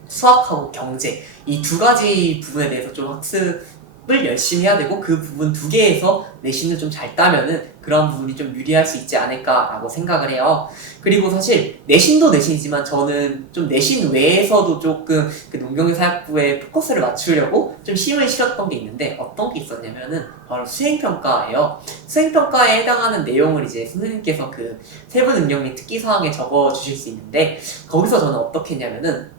수학하고 경제, 이 두 가지 부분에 대해서 좀 학습을 열심히 해야 되고, 그 부분 두 개에서 내신을 좀 잘 따면은 그런 부분이 좀 유리할 수 있지 않을까라고 생각을 해요. 그리고 사실 내신도 내신이지만 저는 좀 내신 외에서도 조금 그 농경사학부에 포커스를 맞추려고 좀 힘을 실었던 게 있는데, 어떤 게 있었냐면은 바로 수행평가예요. 수행평가에 해당하는 내용을 이제 선생님께서 그 세부 능력 및 특기 사항에 적어 주실 수 있는데, 거기서 저는 어떻게 했냐면은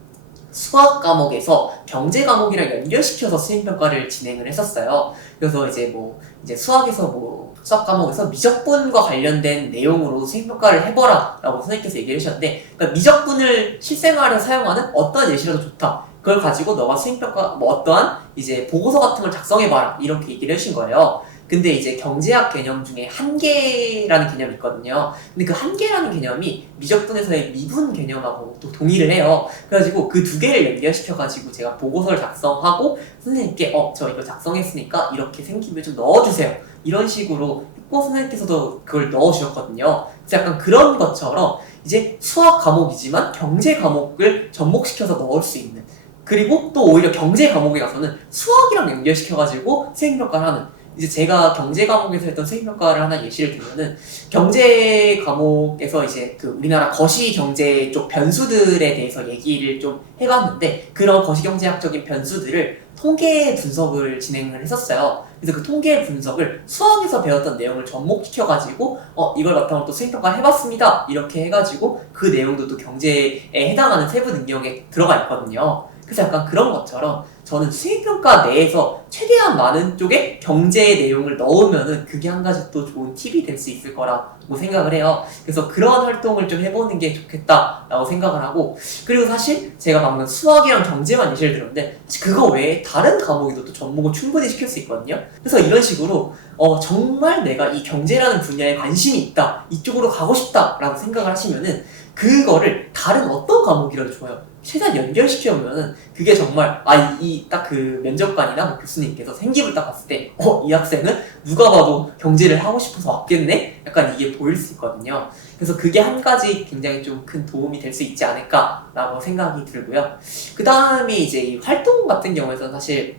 수학 과목에서 경제 과목이랑 연결시켜서 수행평가를 진행을 했었어요. 그래서 이제 수학에서 수학 과목에서 미적분과 관련된 내용으로 수행평가를 해보라 라고 선생님께서 얘기를 해주셨는데, 그러니까 미적분을 실생활에 사용하는 어떠한 예시라도 좋다, 그걸 가지고 너가 수행평가 어떠한 이제 보고서 같은 걸 작성해봐라, 이렇게 얘기를 해주신 거예요. 근데 이제 경제학 개념 중에 한계라는 개념이 있거든요. 근데 그 한계라는 개념이 미적분에서의 미분 개념하고 또 동의를 해요. 그래가지고 그 두 개를 연결시켜가지고 제가 보고서를 작성하고 선생님께 저 이거 작성했으니까 이렇게 생기면 좀 넣어주세요, 이런 식으로 했고, 선생님께서도 그걸 넣어주셨거든요. 그래서 약간 그런 것처럼 이제 수학 과목이지만 경제 과목을 접목시켜서 넣을 수 있는 그리고 또 오히려 경제 과목에 가서는 수학이랑 연결시켜가지고 수행평가를 하는, 이제 제가 경제 과목에서 했던 수행평가를 하나 예시를 들면은, 경제 과목에서 이제 그 우리나라 거시 경제 쪽 변수들에 대해서 얘기를 좀 해봤는데, 그런 거시 경제학적인 변수들을 통계 분석을 진행을 했었어요. 그래서 그 통계 분석을 수학에서 배웠던 내용을 접목시켜가지고 이걸 바탕으로 또 수행평가를 해봤습니다, 이렇게 해가지고 그 내용도 또 경제에 해당하는 세부 능력에 들어가 있거든요. 그래서 약간 그런 것처럼 저는 수행평가 내에서 최대한 많은 쪽에 경제 내용을 넣으면은 그게 한 가지 또 좋은 팁이 될 수 있을 거라고 생각을 해요. 그래서 그런 활동을 좀 해보는 게 좋겠다라고 생각을 하고, 그리고 사실 제가 방금 수학이랑 경제만 예시를 들었는데 그거 외에 다른 과목에도 또 접목을 충분히 시킬 수 있거든요. 그래서 이런 식으로 정말 내가 이 경제라는 분야에 관심이 있다, 이쪽으로 가고 싶다라고 생각을 하시면은 그거를 다른 어떤 과목이라도 좋아요, 최대한 연결시켜보면은 그게 정말 이 딱 그 면접관이나 뭐 교수님께서 생기부를 딱 봤을 때 이 학생은 누가 봐도 경제를 하고 싶어서 왔겠네? 약간 이게 보일 수 있거든요. 그래서 그게 한 가지 굉장히 좀 큰 도움이 될 수 있지 않을까라고 생각이 들고요. 그 다음에 이제 이 활동 같은 경우에서는 사실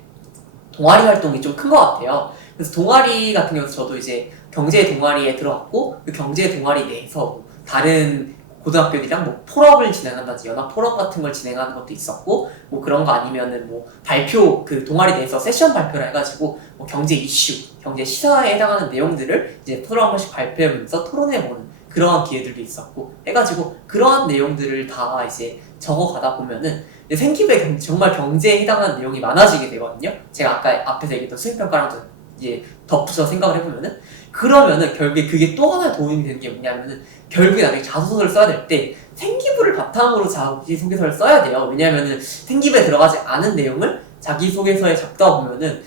동아리 활동이 좀 큰 것 같아요. 그래서 동아리 같은 경우는 저도 이제 경제 동아리에 들어갔고, 그 경제 동아리 내에서 뭐 다른 고등학교들이랑 뭐 폴업을 진행한다든지 연합 폴업 같은 걸 진행하는 것도 있었고, 뭐 그런 거 아니면은 뭐 발표, 그 동아리 내에서 세션 발표를 해가지고 뭐 경제 이슈, 경제 시사에 해당하는 내용들을 이제 서로 한 번씩 발표하면서 토론해보는 그러한 기회들도 있었고 해가지고, 그러한 내용들을 다 이제 적어가다 보면은 생기부에 정말 경제에 해당하는 내용이 많아지게 되거든요. 제가 아까 앞에서 얘기했던 수행평가랑도 이제 덧붙여서 생각을 해보면은, 그러면은 결국에 그게 또 하나의 도움이 되는 게 뭐냐면은, 결국에 나중에 자소서를 써야 될 때 생기부를 바탕으로 자기소개서를 써야 돼요. 왜냐면은 생기부에 들어가지 않은 내용을 자기소개서에 적다 보면은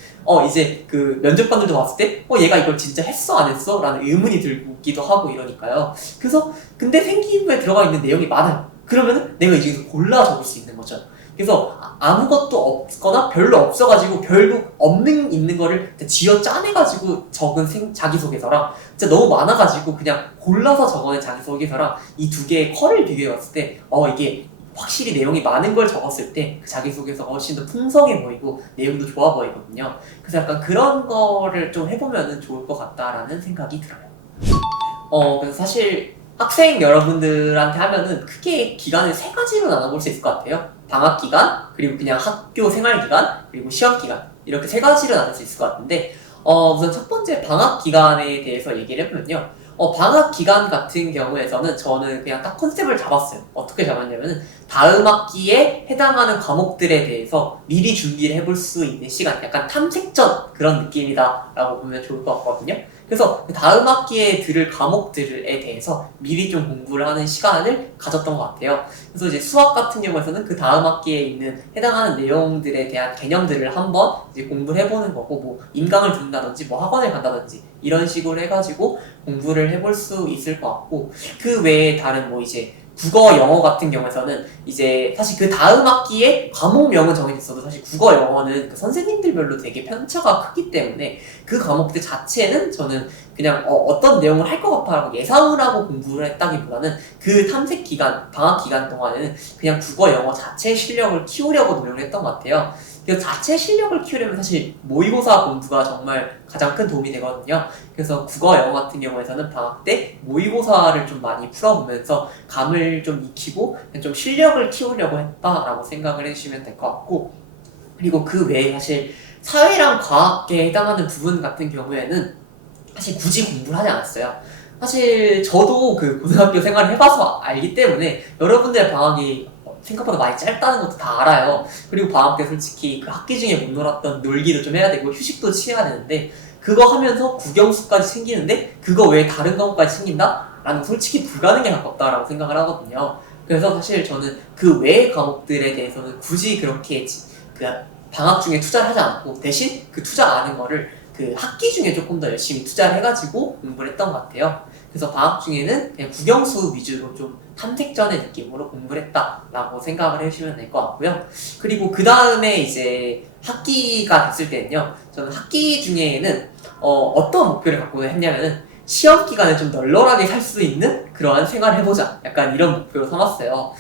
이제 그 면접관들도 봤을 때 얘가 이걸 진짜 했어 안 했어? 라는 의문이 들기도 하고 이러니까요. 그래서 근데 생기부에 들어가 있는 내용이 많아요. 그러면은 내가 이 중에서 골라 적을 수 있는 거죠. 그래서 아무것도 없거나 별로 없어가지고 결국 있는 거를 쥐어 짜내가지고 적은 자기소개서랑 진짜 너무 많아가지고 그냥 골라서 적어낸 자기소개서랑 이 두 개의 컬을 비교해봤을 때 이게 확실히 내용이 많은 걸 적었을 때 그 자기소개서가 훨씬 더 풍성해 보이고 내용도 좋아 보이거든요. 그래서 약간 그런 거를 좀 해보면 좋을 것 같다라는 생각이 들어요. 그래서 사실 학생 여러분들한테 하면은 크게 기간을 세 가지로 나눠볼 수 있을 것 같아요. 방학 기간, 그리고 그냥 학교 생활 기간, 그리고 시험 기간, 이렇게 세 가지로 나눌 수 있을 것 같은데, 우선 첫 번째 방학 기간에 대해서 얘기를 해보면요. 방학 기간 같은 경우에서는 저는 그냥 딱 컨셉을 잡았어요. 어떻게 잡았냐면은 다음 학기에 해당하는 과목들에 대해서 미리 준비를 해볼 수 있는 시간, 약간 탐색전 그런 느낌이다라고 보면 좋을 것 같거든요. 그래서 다음 학기에 들을 과목들에 대해서 미리 좀 공부를 하는 시간을 가졌던 것 같아요. 그래서 이제 수학 같은 경우에서는 그 다음 학기에 있는 해당하는 내용들에 대한 개념들을 한번 이제 공부를 해보는 거고, 뭐 인강을 듣는다든지 뭐 학원을 간다든지 이런 식으로 해가지고 공부를 해볼 수 있을 것 같고, 그 외에 다른 뭐 이제 국어, 영어 같은 경우에서는 이제 사실 그 다음 학기에 과목명은 정해져 있어도 사실 국어, 영어는 그 선생님들별로 되게 편차가 크기 때문에 그 과목들 자체는 저는 그냥 어떤 내용을 할 것 같다라고 예상을 하고 공부를 했다기보다는 그 탐색 기간, 방학 기간 동안에는 그냥 국어, 영어 자체 실력을 키우려고 노력을 했던 것 같아요. 그래서 자체 실력을 키우려면 사실 모의고사 공부가 정말 가장 큰 도움이 되거든요. 그래서 국어, 영어 같은 경우에서는 방학 때 모의고사를 좀 많이 풀어보면서 감을 좀 익히고 좀 실력을 키우려고 했다라고 생각을 해주시면 될 것 같고, 그리고 그 외에 사실 사회랑 과학에 해당하는 부분 같은 경우에는 사실 굳이 공부를 하지 않았어요. 사실 저도 그 고등학교 생활을 해봐서 알기 때문에 여러분들의 방학이 생각보다 많이 짧다는 것도 다 알아요. 그리고 방학 때 솔직히 그 학기 중에 못 놀았던 놀기도 좀 해야 되고 휴식도 취해야 되는데, 그거 하면서 국영수까지 챙기는데 그거 외에 다른 과목까지 챙긴다? 라는 건 솔직히 불가능에 가깝다라고 생각을 하거든요. 그래서 사실 저는 그 외의 과목들에 대해서는 굳이 그렇게 그 방학 중에 투자를 하지 않고, 대신 그 투자하는 거를 그 학기 중에 조금 더 열심히 투자를 해가지고 공부를 했던 것 같아요. 그래서 방학 중에는 그냥 국영수 위주로 좀 탐색전의 느낌으로 공부를 했다라고 생각을 해주시면 될 것 같고요. 그리고 그 다음에 이제 학기가 됐을 때는요, 저는 학기 중에는 어떤 목표를 갖고 했냐면은 시험 기간에 좀 널널하게 살 수 있는 그러한 생활을 해보자, 약간 이런 목표로 삼았어요.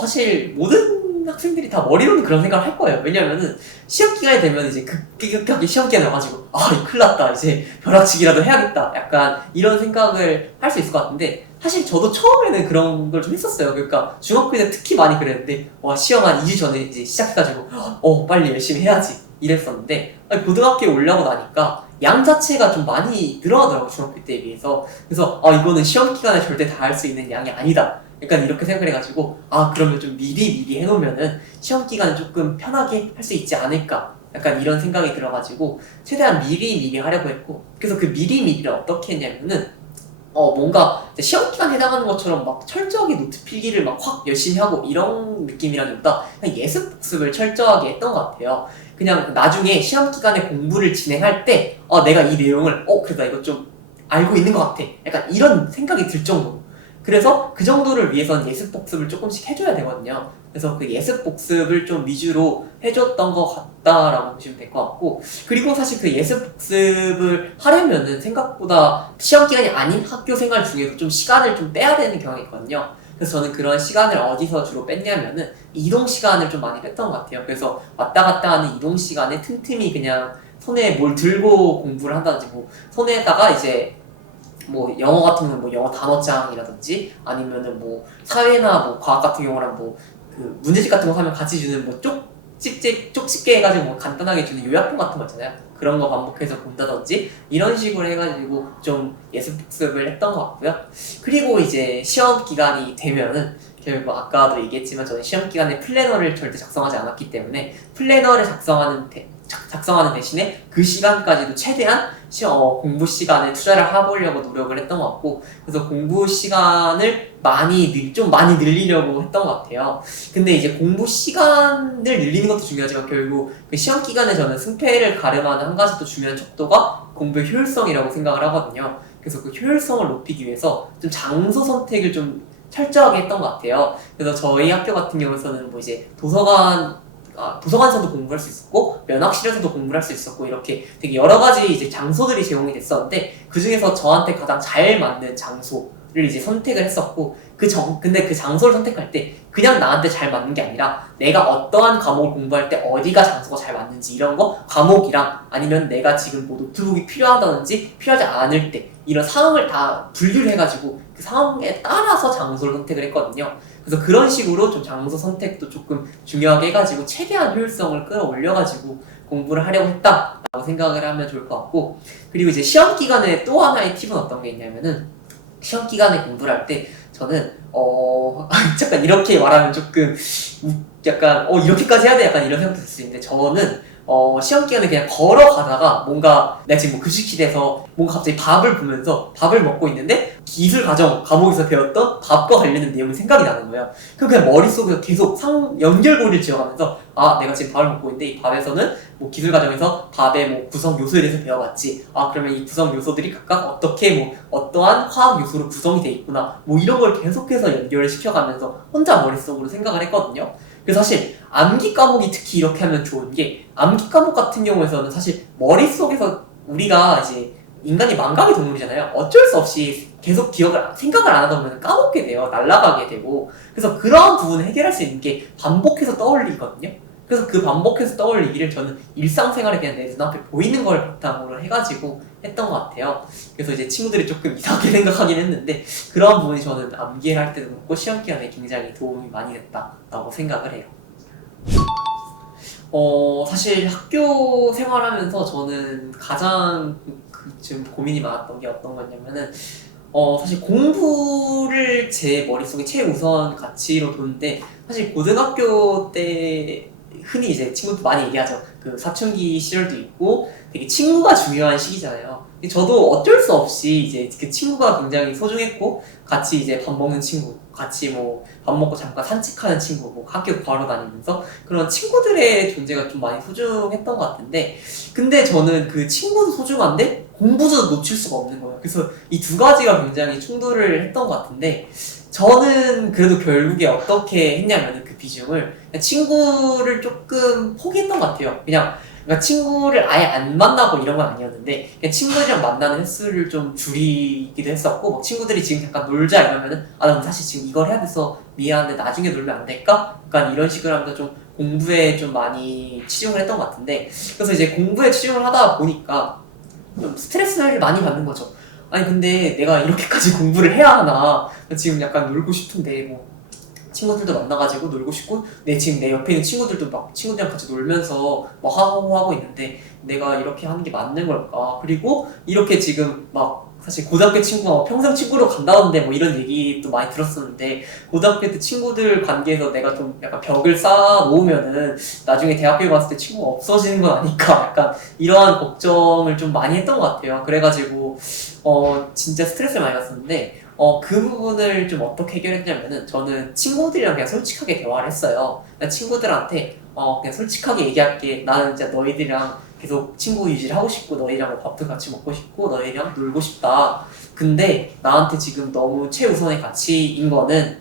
사실 모든 학생들이 다 머리로는 그런 생각을 할 거예요. 왜냐면은 시험 기간이 되면 이제 급격하게 시험 기간이 와가지고 이거 큰일 났다. 이제 벼락치기라도 해야겠다. 약간 이런 생각을 할 수 있을 것 같은데 사실 저도 처음에는 그런 걸 좀 했었어요. 그러니까 중학교 때 특히 많이 그랬는데 시험 한 2주 전에 이제 시작해가지고 빨리 열심히 해야지 이랬었는데 고등학교에 올라오고 나니까 양 자체가 좀 많이 늘어나더라고요. 중학교 때에 비해서. 그래서 이거는 시험 기간에 절대 다 할 수 있는 양이 아니다. 약간 이렇게 생각을 해가지고 그러면 좀 미리 해놓으면은 시험 기간은 조금 편하게 할 수 있지 않을까 약간 이런 생각이 들어가지고 최대한 미리 하려고 했고 그래서 그 미리를 어떻게 했냐면은 뭔가 시험 기간에 해당하는 것처럼 막 철저하게 노트 필기를 막 확 열심히 하고 이런 느낌이라기보다 그냥 예습 복습을 철저하게 했던 것 같아요. 그냥 나중에 시험 기간에 공부를 진행할 때 내가 이 내용을 그래도 나 이거 좀 알고 있는 것 같아 약간 이런 생각이 들 정도로 그래서 그 정도를 위해서는 예습 복습을 조금씩 해줘야 되거든요. 그래서 그 예습 복습을 좀 위주로 해줬던 것 같다라고 보시면 될 것 같고 그리고 사실 그 예습 복습을 하려면은 생각보다 시험 기간이 아닌 학교 생활 중에도 좀 시간을 좀 빼야 되는 경향이 있거든요. 그래서 저는 그런 시간을 어디서 주로 뺐냐면은 이동 시간을 좀 많이 뺐던 것 같아요. 그래서 왔다 갔다 하는 이동 시간에 틈틈이 그냥 손에 뭘 들고 공부를 한다든지 손에다가 이제 영어 같은 경우는 영어 단어장이라든지 아니면은 사회나 과학 같은 경우는 그 문제집 같은 거 하면 같이 주는 쪽집게 해가지고 간단하게 주는 요약본 같은 거 있잖아요. 그런 거 반복해서 본다든지 이런 식으로 해가지고 좀 예습 복습을 했던 것 같고요. 그리고 이제 시험 기간이 되면은 결국 아까도 얘기했지만 저는 시험 기간에 플래너를 절대 작성하지 않았기 때문에 플래너를 작성하는 대신에 그 시간까지도 최대한 공부 시간에 투자를 해보려고 노력을 했던 것 같고 그래서 공부 시간을 좀 많이 늘리려고 했던 것 같아요. 근데 이제 공부 시간을 늘리는 것도 중요하지만 결국 그 시험 기간에 저는 승패를 가름하는 한 가지 또 중요한 척도가 공부의 효율성이라고 생각을 하거든요. 그래서 그 효율성을 높이기 위해서 좀 장소 선택을 좀 철저하게 했던 것 같아요. 그래서 저희 학교 같은 경우에서는 이제 도서관에서도 공부할 수 있었고 면학실에서도 공부를 할 수 있었고 이렇게 되게 여러 가지 이제 장소들이 제공이 됐었는데 그 중에서 저한테 가장 잘 맞는 장소를 이제 선택을 했었고 근데 그 장소를 선택할 때 그냥 나한테 잘 맞는 게 아니라 내가 어떠한 과목을 공부할 때 어디가 장소가 잘 맞는지 이런 거 과목이랑 아니면 내가 지금 노트북이 필요하다든지 필요하지 않을 때 이런 상황을 다 분류를 해가지고 그 상황에 따라서 장소를 선택을 했거든요. 그래서 그런 식으로 좀 장소 선택도 조금 중요하게 해가지고 최대한 효율성을 끌어올려가지고 공부를 하려고 했다라고 생각을 하면 좋을 것 같고 그리고 이제 시험 기간에 또 하나의 팁은 어떤 게 있냐면은 시험 기간에 공부를 할 때 저는 잠깐 이렇게 말하면 조금 약간 이렇게까지 해야 돼 약간 이런 생각도 들 수 있는데 저는 시험 기간에 그냥 걸어가다가 뭔가 내가 지금 급식실에서 뭔가 갑자기 밥을 보면서 밥을 먹고 있는데 기술 과정 과목에서 배웠던 밥과 관련된 내용이 생각이 나는 거예요. 그럼 그냥 머릿속에서 계속 연결고리를 지어가면서 내가 지금 밥을 먹고 있는데 이 밥에서는 기술 과정에서 밥의 구성 요소에 대해서 배워봤지. 그러면 이 구성 요소들이 각각 어떻게 어떠한 화학 요소로 구성이 돼 있구나. 이런 걸 계속해서 연결을 시켜가면서 혼자 머릿속으로 생각을 했거든요. 그래서 사실 암기 과목이 특히 이렇게 하면 좋은 게 암기 과목 같은 경우에서는 사실 머릿속에서 우리가 이제 인간이 망각의 동물이잖아요. 어쩔 수 없이 계속 생각을 안 하다 보면 까먹게 돼요. 날아가게 되고. 그래서 그러한 부분을 해결할 수 있는 게 반복해서 떠올리거든요. 그래서 그 반복해서 떠올리기를 저는 일상생활에 그냥 내 눈앞에 보이는 걸 바탕으로 해가지고 했던 것 같아요. 그래서 이제 친구들이 조금 이상하게 생각하긴 했는데 그런 부분이 저는 암기를 할 때도 그렇고 시험 기간에 굉장히 도움이 많이 됐다라고 생각을 해요. 사실 학교 생활하면서 저는 가장 지금 고민이 많았던 게 어떤 거냐면은 사실 공부를 제 머릿속에 최우선 가치로 두는데 사실 고등학교 때 흔히 이제 친구들 많이 얘기하죠. 그 사춘기 시절도 있고 되게 친구가 중요한 시기잖아요. 저도 어쩔 수 없이 이제 그 친구가 굉장히 소중했고 같이 이제 밥 먹는 친구, 같이 밥 먹고 잠깐 산책하는 친구, 학교 걸어 다니면서 그런 친구들의 존재가 좀 많이 소중했던 것 같은데 근데 저는 그 친구도 소중한데 공부도 놓칠 수가 없는 거예요. 그래서 이 두 가지가 굉장히 충돌을 했던 것 같은데 저는 그래도 결국에 어떻게 했냐면 그 비중을 친구를 조금 포기했던 것 같아요. 그냥 그러니까 친구를 아예 안 만나고 이런 건 아니었는데 그냥 친구들이랑 만나는 횟수를 좀 줄이기도 했었고 막 친구들이 지금 잠깐 놀자 이러면은 나 사실 지금 이걸 해야 돼서 미안한데 나중에 놀면 안 될까? 약간 이런 식으로 하면서 좀 공부에 좀 많이 치중을 했던 것 같은데 그래서 이제 공부에 치중을 하다 보니까 좀 스트레스를 많이 받는 거죠. 아니 근데 내가 이렇게까지 공부를 해야 하나 지금 약간 놀고 싶은데 뭐 친구들도 만나가지고 놀고 싶고 지금 내 옆에 있는 친구들도 막 친구들이랑 같이 놀면서 뭐 하고 있는데 내가 이렇게 하는 게 맞는 걸까? 그리고 이렇게 지금 막 사실 고등학교 친구가 평생 친구로 간다는데 뭐 이런 얘기도 많이 들었었는데 고등학교 때 친구들 관계에서 내가 좀 약간 벽을 쌓아 놓으면은 나중에 대학교에 갔을 때 친구가 없어지는 건 아닐까 약간 이러한 걱정을 좀 많이 했던 것 같아요. 그래가지고 진짜 스트레스를 많이 받았는데 그 부분을 좀 어떻게 해결했냐면은 저는 친구들이랑 그냥 솔직하게 대화를 했어요. 그냥 친구들한테 그냥 솔직하게 얘기할게. 나는 진짜 너희들이랑 계속 친구 유지를 하고 싶고 너희랑 밥도 같이 먹고 싶고 너희랑 놀고 싶다. 근데 나한테 지금 너무 최우선의 가치인 거는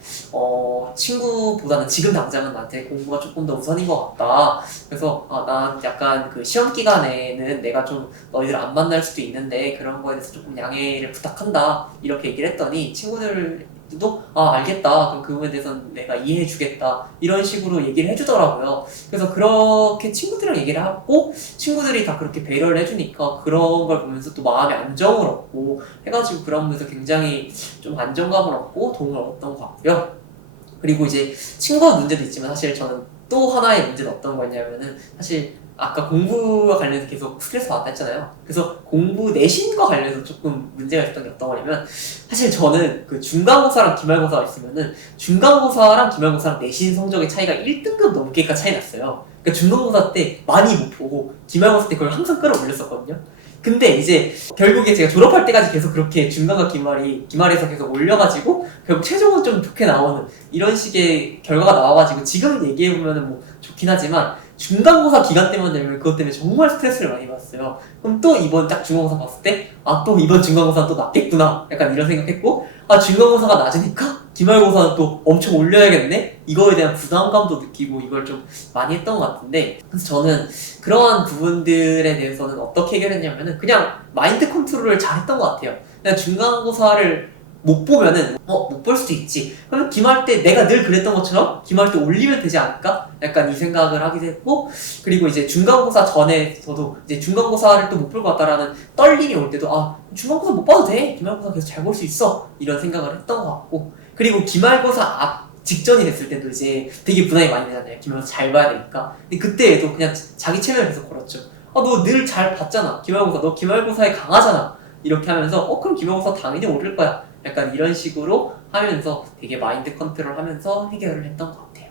친구보다는 지금 당장은 나한테 공부가 조금 더 우선인 것 같다. 그래서 난 약간 그 시험 기간에는 내가 좀 너희들 안 만날 수도 있는데 그런 거에 대해서 조금 양해를 부탁한다 이렇게 얘기를 했더니 친구들도 알겠다 그럼 그 부분에 대해서는 내가 이해해 주겠다 이런 식으로 얘기를 해주더라고요. 그래서 그렇게 친구들이랑 얘기를 하고 친구들이 다 그렇게 배려를 해주니까 그런 걸 보면서 또 마음의 안정을 얻고 해가지고 그런 부분에서 굉장히 좀 안정감을 얻고 도움을 얻었던 것 같고요. 그리고 이제 친구와 문제도 있지만 사실 저는 또 하나의 문제는 어떤 거였냐면은 사실 아까 공부와 관련해서 계속 스트레스 받았다 했잖아요. 그래서 공부 내신과 관련해서 조금 문제가 있었던 게 어떤 거냐면 사실 저는 그 중간고사랑 기말고사가 있으면은 중간고사랑 기말고사랑 내신 성적의 차이가 1등급 넘게가 차이 났어요. 그러니까 중간고사 때 많이 못 보고 기말고사 때 그걸 항상 끌어올렸었거든요. 근데 이제 결국에 제가 졸업할 때까지 계속 그렇게 중간과 기말에서 계속 올려가지고 결국 최종은 좀 좋게 나오는 이런 식의 결과가 나와가지고 지금 얘기해보면은 뭐 좋긴 하지만 중간고사 기간 때만 되면 그것 때문에 정말 스트레스를 많이 받았어요. 그럼 또 이번 딱 중간고사 봤을 때 또 이번 중간고사는 또 낮겠구나 약간 이런 생각했고 중간고사가 낮으니까 기말고사는 또 엄청 올려야겠네? 이거에 대한 부담감도 느끼고 이걸 좀 많이 했던 것 같은데 그래서 저는 그러한 부분들에 대해서는 어떻게 해결했냐면은 그냥 마인드 컨트롤을 잘 했던 것 같아요. 그냥 중간고사를 못 보면은 못 볼 수도 있지. 그러면 기말 때 내가 늘 그랬던 것처럼 기말 때 올리면 되지 않을까? 약간 이 생각을 하기도 했고 그리고 이제 중간고사 전에 저도 이제 중간고사를 또 못 볼 것 같다라는 떨림이 올 때도 중간고사 못 봐도 돼. 기말고사 계속 잘 볼 수 있어. 이런 생각을 했던 것 같고 그리고 기말고사 직전이 됐을 때도 이제 되게 부담이 많이 되잖아요. 기말고사 잘 봐야 되니까. 근데 그때에도 그냥 자기 체면을 계속 걸었죠. 너 늘 잘 봤잖아. 기말고사 너 기말고사에 강하잖아. 이렇게 하면서 그럼 기말고사 당연히 오를 거야. 약간 이런 식으로 하면서 되게 마인드 컨트롤 하면서 해결을 했던 것 같아요.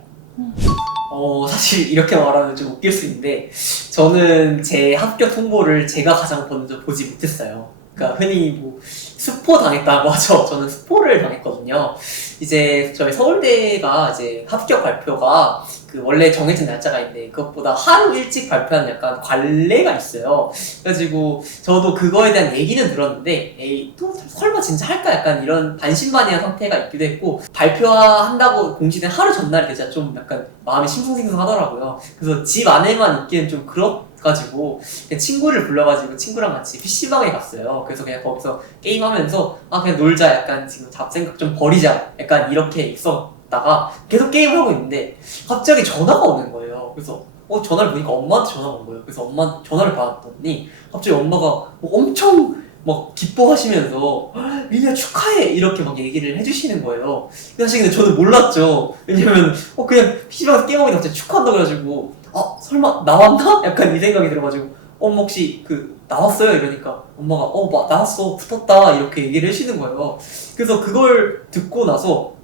사실 이렇게 말하면 좀 웃길 수 있는데 저는 제 합격 통보를 제가 가장 먼저 보지 못했어요. 그러니까 흔히 뭐 스포 당했다고 하죠. 저는 스포를 당했거든요. 이제 저희 서울대가 이제 합격 발표가 그 원래 정해진 날짜가 있는데 그것보다 하루 일찍 발표하는 약간 관례가 있어요. 그래가지고 저도 그거에 대한 얘기는 들었는데 에이 또 설마 진짜 할까 약간 이런 반신반의한 상태가 있기도 했고 발표한다고 공지된 하루 전날이 되자 좀 약간 마음이 싱숭생숭하더라고요. 그래서 집 안에만 있기엔 좀 그렇가지고 그냥 친구를 불러가지고 친구랑 같이 PC방에 갔어요. 그래서 그냥 거기서 게임하면서 그냥 놀자 약간 지금 잡생각 좀 버리자 약간 이렇게 있었다가 계속 게임을 하고 있는데 갑자기 전화가 오는 거예요. 그래서 전화를 보니까 엄마한테 전화가 온 거예요. 그래서 엄마 전화를 받았더니 갑자기 엄마가 엄청 막 기뻐하시면서 민우야 축하해 이렇게 막 얘기를 해주시는 거예요. 사실 근데 저는 몰랐죠. 왜냐면 그냥 PC방에서 게임하고 있는데 갑자기 축하한다 그래가지고 설마 나왔나? 약간 이 생각이 들어가지고 엄마 혹시 나왔어요? 이러니까 엄마가 나왔어 붙었다 이렇게 얘기를 해주시는 거예요. 그래서 그걸 듣고 나서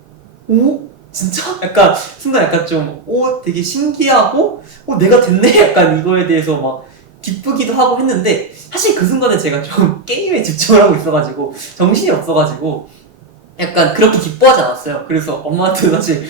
진짜? 약간 순간 약간 좀 되게 신기하고 내가 됐네? 약간 이거에 대해서 막 기쁘기도 하고 했는데 사실 그 순간에 제가 좀 게임에 집중을 하고 있어가지고 정신이 없어가지고 약간 그렇게 기뻐하지 않았어요. 그래서 엄마한테 사실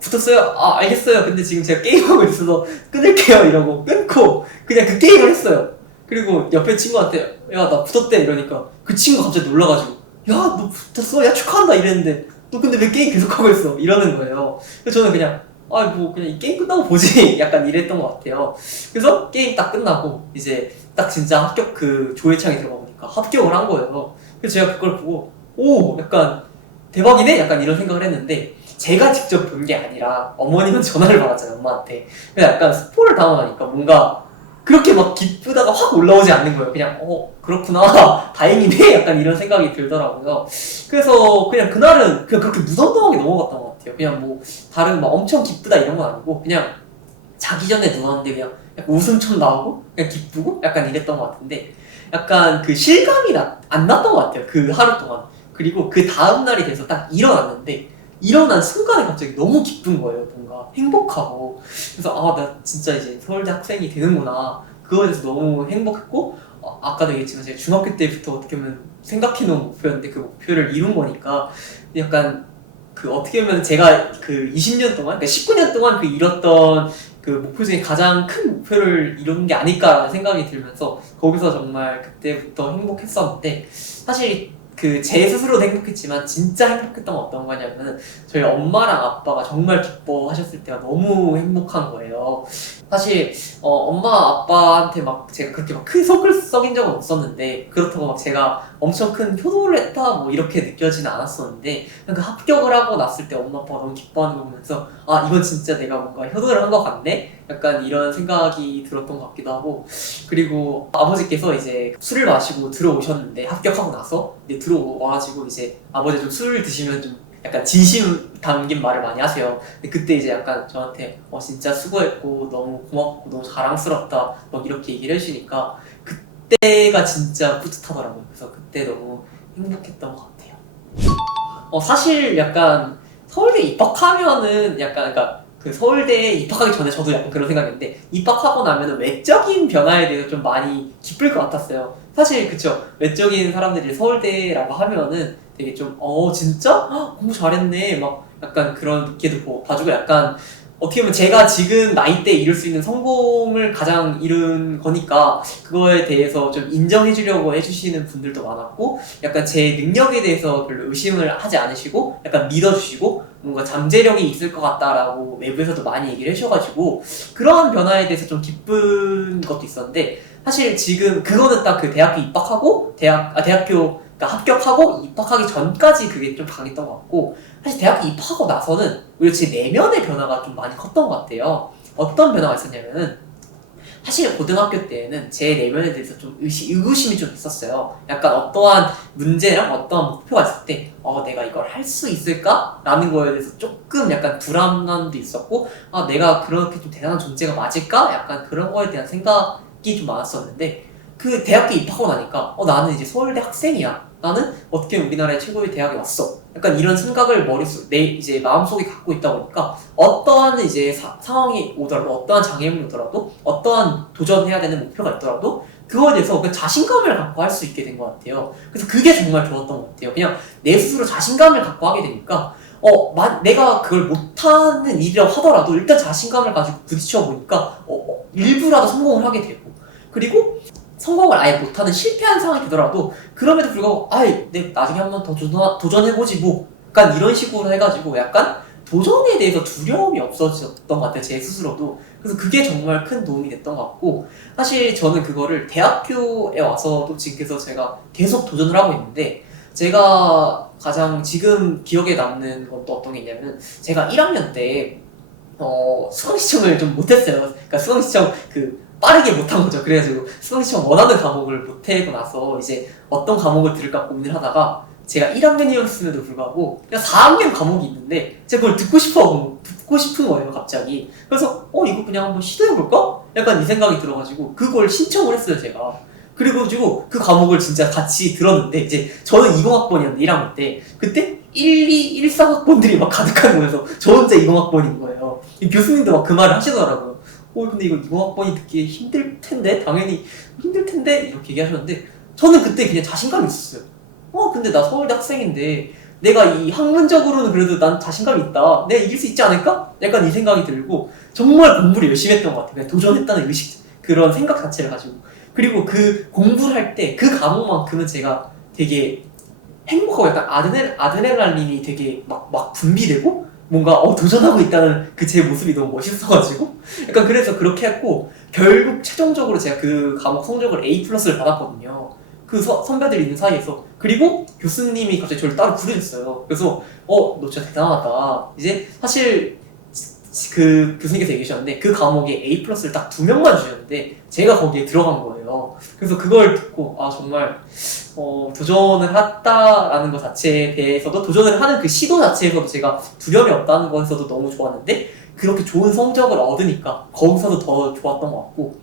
붙었어요? 알겠어요. 근데 지금 제가 게임하고 있어서 끊을게요 이러고 끊고 그냥 그 게임을 했어요. 그리고 옆에 친구한테 야 나 붙었대 이러니까 그 친구가 갑자기 놀라가지고 야 너 붙었어? 야 축하한다 이랬는데 너 근데 왜 게임 계속하고 있어? 이러는 거예요. 그래서 저는 그냥 뭐 그냥 이 게임 끝나고 보지 약간 이랬던 것 같아요. 그래서 게임 딱 끝나고 이제 딱 진짜 합격 그 조회창에 들어가 보니까 합격을 한 거예요. 그래서 제가 그걸 보고 오 약간 대박이네 약간 이런 생각을 했는데, 제가 직접 본 게 아니라 어머님은 전화를 받았잖아요, 엄마한테. 그래서 약간 스포를 당하니까 뭔가 그렇게 막 기쁘다가 확 올라오지 않는 거예요. 그냥 그렇구나 다행이네 약간 이런 생각이 들더라고요. 그래서 그냥 그날은 그냥 그렇게 무덤덤하게 넘어갔던 것 같아요. 그냥 뭐 다른 막 엄청 기쁘다 이런 건 아니고 그냥 자기 전에 누웠는데 그냥 약간 웃음처럼 나오고 그냥 기쁘고 약간 이랬던 것 같은데, 약간 그 실감이 안 났던 것 같아요, 그 하루 동안. 그리고 그 다음 날이 돼서 딱 일어났는데 일어난 순간에 갑자기 너무 기쁜 거예요. 뭔가 행복하고. 그래서 나 진짜 이제 서울대 학생이 되는구나, 그거에 대해서 너무 행복했고, 아까도 얘기했지만 제가 중학교 때부터 어떻게 보면 생각해놓은 목표였는데 그 목표를 이룬 거니까 약간 그 어떻게 보면 제가 그 20년 동안, 그러니까 19년 동안 그 이뤘던 그 목표 중에 가장 큰 목표를 이룬 게 아닐까라는 생각이 들면서 거기서 정말 그때부터 행복했었는데, 사실 그 제 스스로도 행복했지만 진짜 행복했던 건 어떤 거냐면 저희 엄마랑 아빠가 정말 기뻐하셨을 때가 너무 행복한 거예요. 사실 엄마 아빠한테 막 제가 그렇게 막 큰 속을 썩인 적은 없었는데, 그렇다고 막 제가 엄청 큰 효도를 했다 뭐 이렇게 느껴지는 않았었는데, 그냥 그 합격을 하고 났을 때 엄마 아빠가 너무 기뻐하는 거 보면서 이건 진짜 내가 뭔가 효도를 한 것 같네? 약간 이런 생각이 들었던 것 같기도 하고, 그리고 아버지께서 이제 술을 마시고 들어오셨는데 합격하고 나서 이제 들어와가지고 이제 아버지 좀 술을 드시면 좀 약간 진심 담긴 말을 많이 하세요. 근데 그때 이제 약간 저한테 진짜 수고했고 너무 고맙고 너무 자랑스럽다 막 이렇게 얘기를 해주시니까 그때가 진짜 뿌듯하더라고요. 그래서 그때 너무 행복했던 것 같아요. 사실 약간 서울대 입학하면은 약간 그러니까 그 서울대에 입학하기 전에 저도 약간 그런 생각했는데, 입학하고 나면은 외적인 변화에 대해서 좀 많이 기쁠 것 같았어요. 사실 그쵸, 외적인 사람들이 서울대라고 하면은 되게 좀 진짜? 공부 잘했네 막 약간 그렇게도 봐주고, 약간 어떻게 보면 제가 지금 나이대에 이룰 수 있는 성공을 가장 이룬 거니까 그거에 대해서 좀 인정해 주려고 해주시는 분들도 많았고, 약간 제 능력에 대해서 별로 의심을 하지 않으시고 약간 믿어주시고 뭔가 잠재력이 있을 것 같다라고 외부에서도 많이 얘기를 해주셔가지고 그러한 변화에 대해서 좀 기쁜 것도 있었는데, 사실 지금 그거는 딱 그 대학교 입학하고 대학교 그러니까 합격하고 입학하기 전까지 그게 좀 강했던 것 같고, 사실 대학교 입학하고 나서는 오히려 제 내면의 변화가 좀 많이 컸던 것 같아요. 어떤 변화가 있었냐면은, 사실 고등학교 때에는 제 내면에 대해서 좀 의구심이 좀 있었어요. 약간 어떠한 문제랑 어떠한 목표가 있을 때 내가 이걸 할 수 있을까? 라는 거에 대해서 조금 약간 불안감도 있었고, 내가 그렇게 좀 대단한 존재가 맞을까? 약간 그런 거에 대한 생각이 좀 많았었는데, 그 대학교 입학하고 나니까 나는 이제 서울대 학생이야, 나는 어떻게 우리나라의 최고의 대학에 왔어, 약간 이런 생각을 내 이제 마음속에 갖고 있다 보니까 어떠한 이제 상황이 오더라도, 어떠한 장애물이 오더라도, 어떠한 도전해야 되는 목표가 있더라도 그거에 대해서 그 자신감을 갖고 할 수 있게 된 것 같아요. 그래서 그게 정말 좋았던 것 같아요. 그냥 내 스스로 자신감을 갖고 하게 되니까 내가 그걸 못하는 일이라고 하더라도 일단 자신감을 가지고 부딪혀 보니까 일부라도 성공을 하게 되고, 그리고 성공을 아예 못하는 실패한 상황이 되더라도 그럼에도 불구하고 내 나중에 한번 더 도전해보지 뭐 약간 이런 식으로 해가지고 약간 도전에 대해서 두려움이 없어졌던 것 같아요, 제 스스로도. 그래서 그게 정말 큰 도움이 됐던 것 같고, 사실 저는 그거를 대학교에 와서도 지금 그래서 제가 계속 도전을 하고 있는데, 제가 가장 지금 기억에 남는 건 또 어떤 게 있냐면, 제가 1학년 때 수강시청을 좀 못했어요. 그러니까 수강시청 빠르게 못한 거죠. 그래가지고 수강시청 원하는 과목을 못하고 나서 이제 어떤 과목을 들을까 고민을 하다가, 제가 1학년이었음에도 불구하고 그냥 4학년 과목이 있는데 제가 그걸 듣고 싶은 거예요, 갑자기. 그래서 이거 그냥 한번 시도해볼까? 약간 이 생각이 들어가지고 그걸 신청을 했어요, 제가. 그래가지고 그 과목을 진짜 같이 들었는데, 이제 저는 20학번이었는데 1학년 때 그때 1, 2, 1, 4학번들이 막 가득한 거여서 저 혼자 20학번인 거예요. 교수님도 막 그 말을 하시더라고요. 근데 이거 20학번이 듣기 힘들 텐데? 당연히 힘들 텐데? 이렇게 얘기하셨는데, 저는 그때 그냥 자신감이 있었어요. 근데 나 서울대 학생인데 내가 이 학문적으로는 그래도 난 자신감이 있다, 내가 이길 수 있지 않을까? 약간 이 생각이 들고 정말 공부를 열심히 했던 것 같아요. 그냥 도전했다는 의식, 그런 생각 자체를 가지고. 그리고 그 공부를 할 때 그 과목만큼은 제가 되게 행복하고 약간 아드레날린이 되게 막 분비되고 뭔가 도전하고 있다는 그 제 모습이 너무 멋있어가지고 약간 그래서 그렇게 했고 결국 최종적으로 제가 그 과목 성적을 A 플러스를 받았거든요. 그 선배들이 있는 사이에서. 그리고 교수님이 갑자기 저를 따로 부르셨어요. 그래서 너 진짜 대단하다. 이제 사실 그 교수님께서 얘기하셨는데 그 과목에 A 플러스를 딱 2명만 주셨는데 제가 거기에 들어간 거예요. 그래서 그걸 듣고 정말 도전을 했다라는 것 자체에 대해서도, 도전을 하는 그 시도 자체에서도 제가 두려움이 없다는 것에서도 너무 좋았는데, 그렇게 좋은 성적을 얻으니까 거기서도 더 좋았던 것 같고,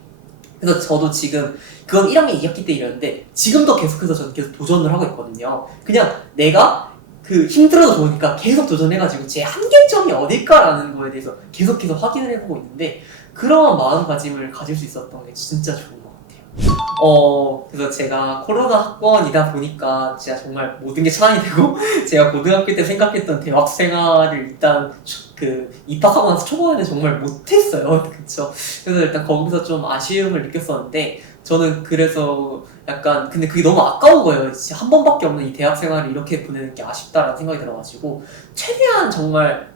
그래서 저도 지금 그건 1학년 2학기 때 이랬는데 지금도 계속해서 저는 계속 도전을 하고 있거든요. 그냥 내가 그 힘들어도 좋으니까 계속 도전해가지고 제 한계점이 어딜까라는 거에 대해서 계속해서 확인을 해보고 있는데, 그런 마음가짐을 가질 수 있었던 게 진짜 좋은 것 같아요. 그래서 제가 코로나 학번이다 보니까 진짜 정말 모든 게 차단이 되고 제가 고등학교 때 생각했던 대학 생활을 일단 입학하고 나서 초반에는 정말 못했어요. 그쵸? 그래서 일단 거기서 좀 아쉬움을 느꼈었는데, 저는 그래서 약간 근데 그게 너무 아까운 거예요. 진짜 한 번밖에 없는 이 대학 생활을 이렇게 보내는 게 아쉽다라는 생각이 들어가지고 최대한 정말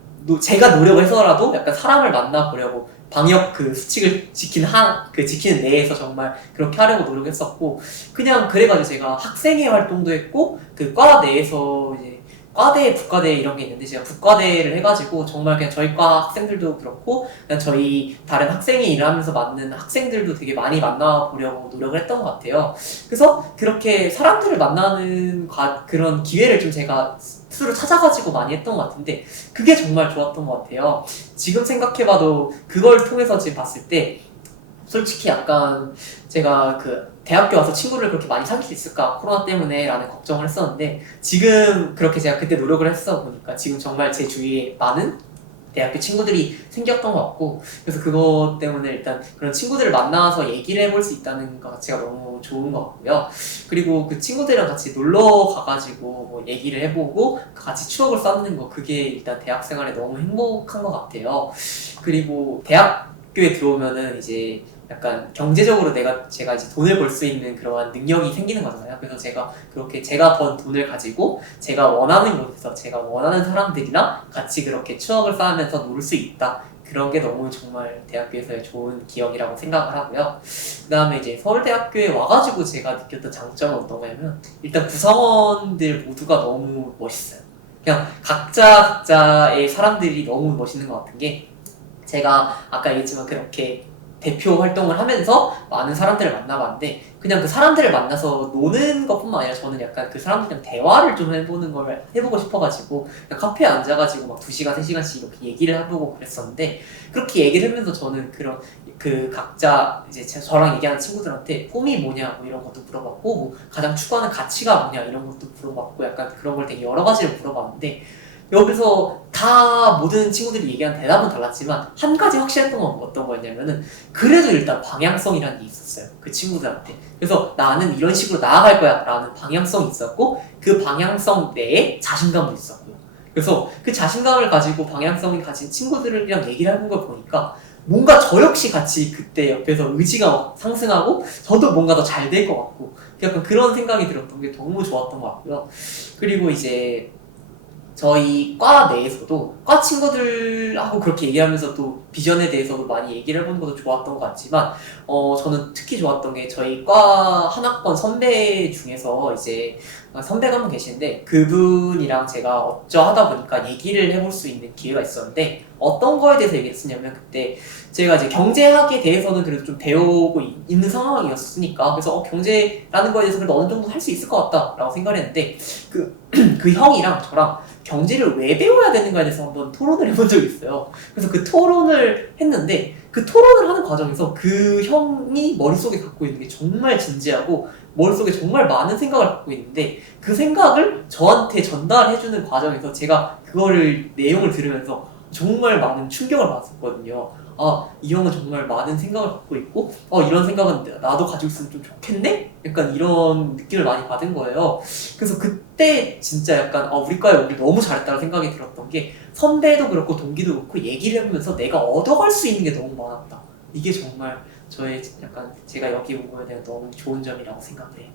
제가 노력을 해서라도 약간 사람을 만나보려고, 방역 그 수칙을 지키는 내에서 정말 그렇게 하려고 노력했었고, 그냥 그래가지고 제가 학생회 활동도 했고, 그 과 내에서 이제 과대, 북과대 이런 게 있는데 제가 북과대를 해가지고 정말 그냥 저희 과 학생들도 그렇고 그냥 저희 다른 학생회 일을 하면서 만난 학생들도 되게 많이 만나보려고 노력을 했던 것 같아요. 그래서 그렇게 사람들을 만나는 그런 기회를 좀 제가 스스로 찾아가지고 많이 했던 것 같은데, 그게 정말 좋았던 것 같아요. 지금 생각해봐도 그걸 통해서 지금 봤을 때 솔직히 약간 제가 대학교 와서 친구를 그렇게 많이 사귈 수 있을까, 코로나 때문에 라는 걱정을 했었는데, 지금 그렇게 제가 그때 노력을 했어 보니까 지금 정말 제 주위에 많은 대학교 친구들이 생겼던 것 같고, 그래서 그것 때문에 일단 그런 친구들을 만나서 얘기를 해볼 수 있다는 것 자체가 너무 좋은 것 같고요. 그리고 그 친구들이랑 같이 놀러 가가지고 뭐 얘기를 해보고 같이 추억을 쌓는 거, 그게 일단 대학 생활에 너무 행복한 것 같아요. 그리고 대학교에 들어오면은 이제 약간 경제적으로 제가 이제 돈을 벌 수 있는 그러한 능력이 생기는 거잖아요. 그래서 제가 그렇게 제가 번 돈을 가지고 제가 원하는 곳에서 제가 원하는 사람들이랑 같이 그렇게 추억을 쌓으면서 놀 수 있다. 그런 게 너무 정말 대학교에서의 좋은 기억이라고 생각을 하고요. 그 다음에 이제 서울대학교에 와가지고 제가 느꼈던 장점은 어떤 거냐면, 일단 구성원들 모두가 너무 멋있어요. 그냥 각자의 사람들이 너무 멋있는 것 같은 게, 제가 아까 얘기했지만 그렇게 대표 활동을 하면서 많은 사람들을 만나봤는데, 그냥 그 사람들을 만나서 노는 것뿐만 아니라 저는 약간 그 사람들이랑 대화를 좀 해보고 싶어가지고 그냥 카페에 앉아가지고 막 2시간, 3시간씩 이렇게 얘기를 해보고 그랬었는데, 그렇게 얘기를 하면서 저는 그런 각자 이제 저랑 얘기하는 친구들한테 꿈이 뭐냐 뭐 이런 것도 물어봤고, 뭐 가장 추구하는 가치가 뭐냐 이런 것도 물어봤고, 약간 그런 걸 되게 여러 가지를 물어봤는데, 여기서 다 모든 친구들이 얘기한 대답은 달랐지만 한 가지 확실했던 건 어떤 거였냐면은, 그래도 일단 방향성이라는 게 있었어요, 그 친구들한테. 그래서 나는 이런 식으로 나아갈 거야 라는 방향성이 있었고, 그 방향성 내에 자신감도 있었고요. 그래서 그 자신감을 가지고 방향성을 가진 친구들이랑 얘기를 하는 걸 보니까 뭔가 저 역시 같이 그때 옆에서 의지가 상승하고 저도 뭔가 더 잘 될 것 같고, 약간 그런 생각이 들었던 게 너무 좋았던 것 같고요. 그리고 이제 저희 과 내에서도 과 친구들하고 그렇게 얘기하면서 또 비전에 대해서도 많이 얘기를 해보는 것도 좋았던 것 같지만, 저는 특히 좋았던 게 저희 과 한 학번 선배 중에서 이제 선배가 한 분 계시는데, 그분이랑 제가 어쩌하다 보니까 얘기를 해볼 수 있는 기회가 있었는데, 어떤 거에 대해서 얘기했었냐면, 그때 제가 이제 경제학에 대해서는 그래도 좀 배우고 있는 상황이었으니까, 그래서 경제라는 거에 대해서 그래도 어느 정도 할 수 있을 것 같다라고 생각을 했는데, 그 형이랑 저랑 경제를 왜 배워야 되는가에 대해서 한번 토론을 해본 적이 있어요. 그래서 그 토론을 했는데, 그 토론을 하는 과정에서 그 형이 머릿속에 갖고 있는 게 정말 진지하고 머릿속에 정말 많은 생각을 갖고 있는데, 그 생각을 저한테 전달해주는 과정에서 제가 그거를 내용을 들으면서 정말 많은 충격을 받았거든요. 이 형은 정말 많은 생각을 갖고 있고, 이런 생각은 나도 가지고 있으면 좀 좋겠네? 약간 이런 느낌을 많이 받은 거예요. 그래서 그때 진짜 약간 우리 과에 오길 너무 잘했다는 생각이 들었던 게, 선배도 그렇고 동기도 그렇고 얘기를 해보면서 내가 얻어갈 수 있는 게 너무 많았다. 이게 정말 저의 약간 제가 여기 온 거에 대한 너무 좋은 점이라고 생각해요.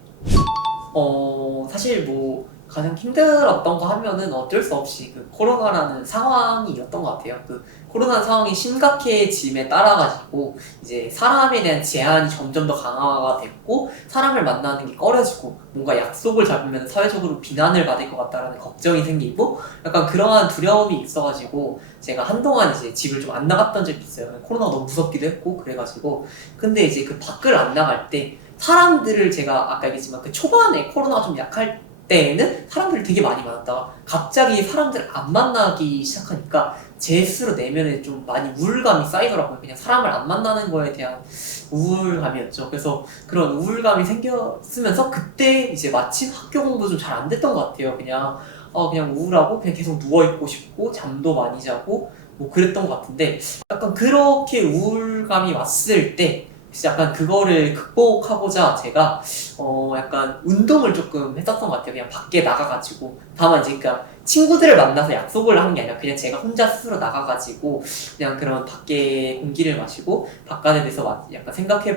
사실 뭐 가장 힘들었던 거 하면은 어쩔 수 없이 그 코로나라는 상황이었던 것 같아요. 그 코로나 상황이 심각해짐에 따라 가지고 이제 사람에 대한 제한이 점점 더 강화가 됐고 사람을 만나는 게 꺼려지고 뭔가 약속을 잡으면 사회적으로 비난을 받을 것 같다라는 걱정이 생기고 약간 그러한 두려움이 있어가지고 제가 한동안 이제 집을 좀 안 나갔던 적이 있어요. 코로나가 너무 무섭기도 했고 그래가지고 근데 이제 그 밖을 안 나갈 때 사람들을 제가 아까 얘기했지만 그 초반에 코로나가 좀 약할 때에는 사람들이 되게 많이 많았다가 갑자기 사람들을 안 만나기 시작하니까 제 스스로 내면에 좀 많이 우울감이 쌓이더라고요. 그냥 사람을 안 만나는 거에 대한 우울감이었죠. 그래서 그런 우울감이 생겼으면서 그때 이제 마침 학교 공부 좀 잘 안 됐던 것 같아요. 그냥 우울하고 그냥 계속 누워있고 싶고 잠도 많이 자고 뭐 그랬던 것 같은데 약간 그렇게 우울감이 왔을 때 약간 그거를 극복하고자 제가 약간 운동을 조금 했었던 것 같아요. 그냥 밖에 나가가지고 다만 이제 그러니까 친구들을 만나서 약속을 하는 게 아니라 그냥 제가 혼자 스스로 나가가지고 그냥 그런 밖에 공기를 마시고 바깥에 대해서 약간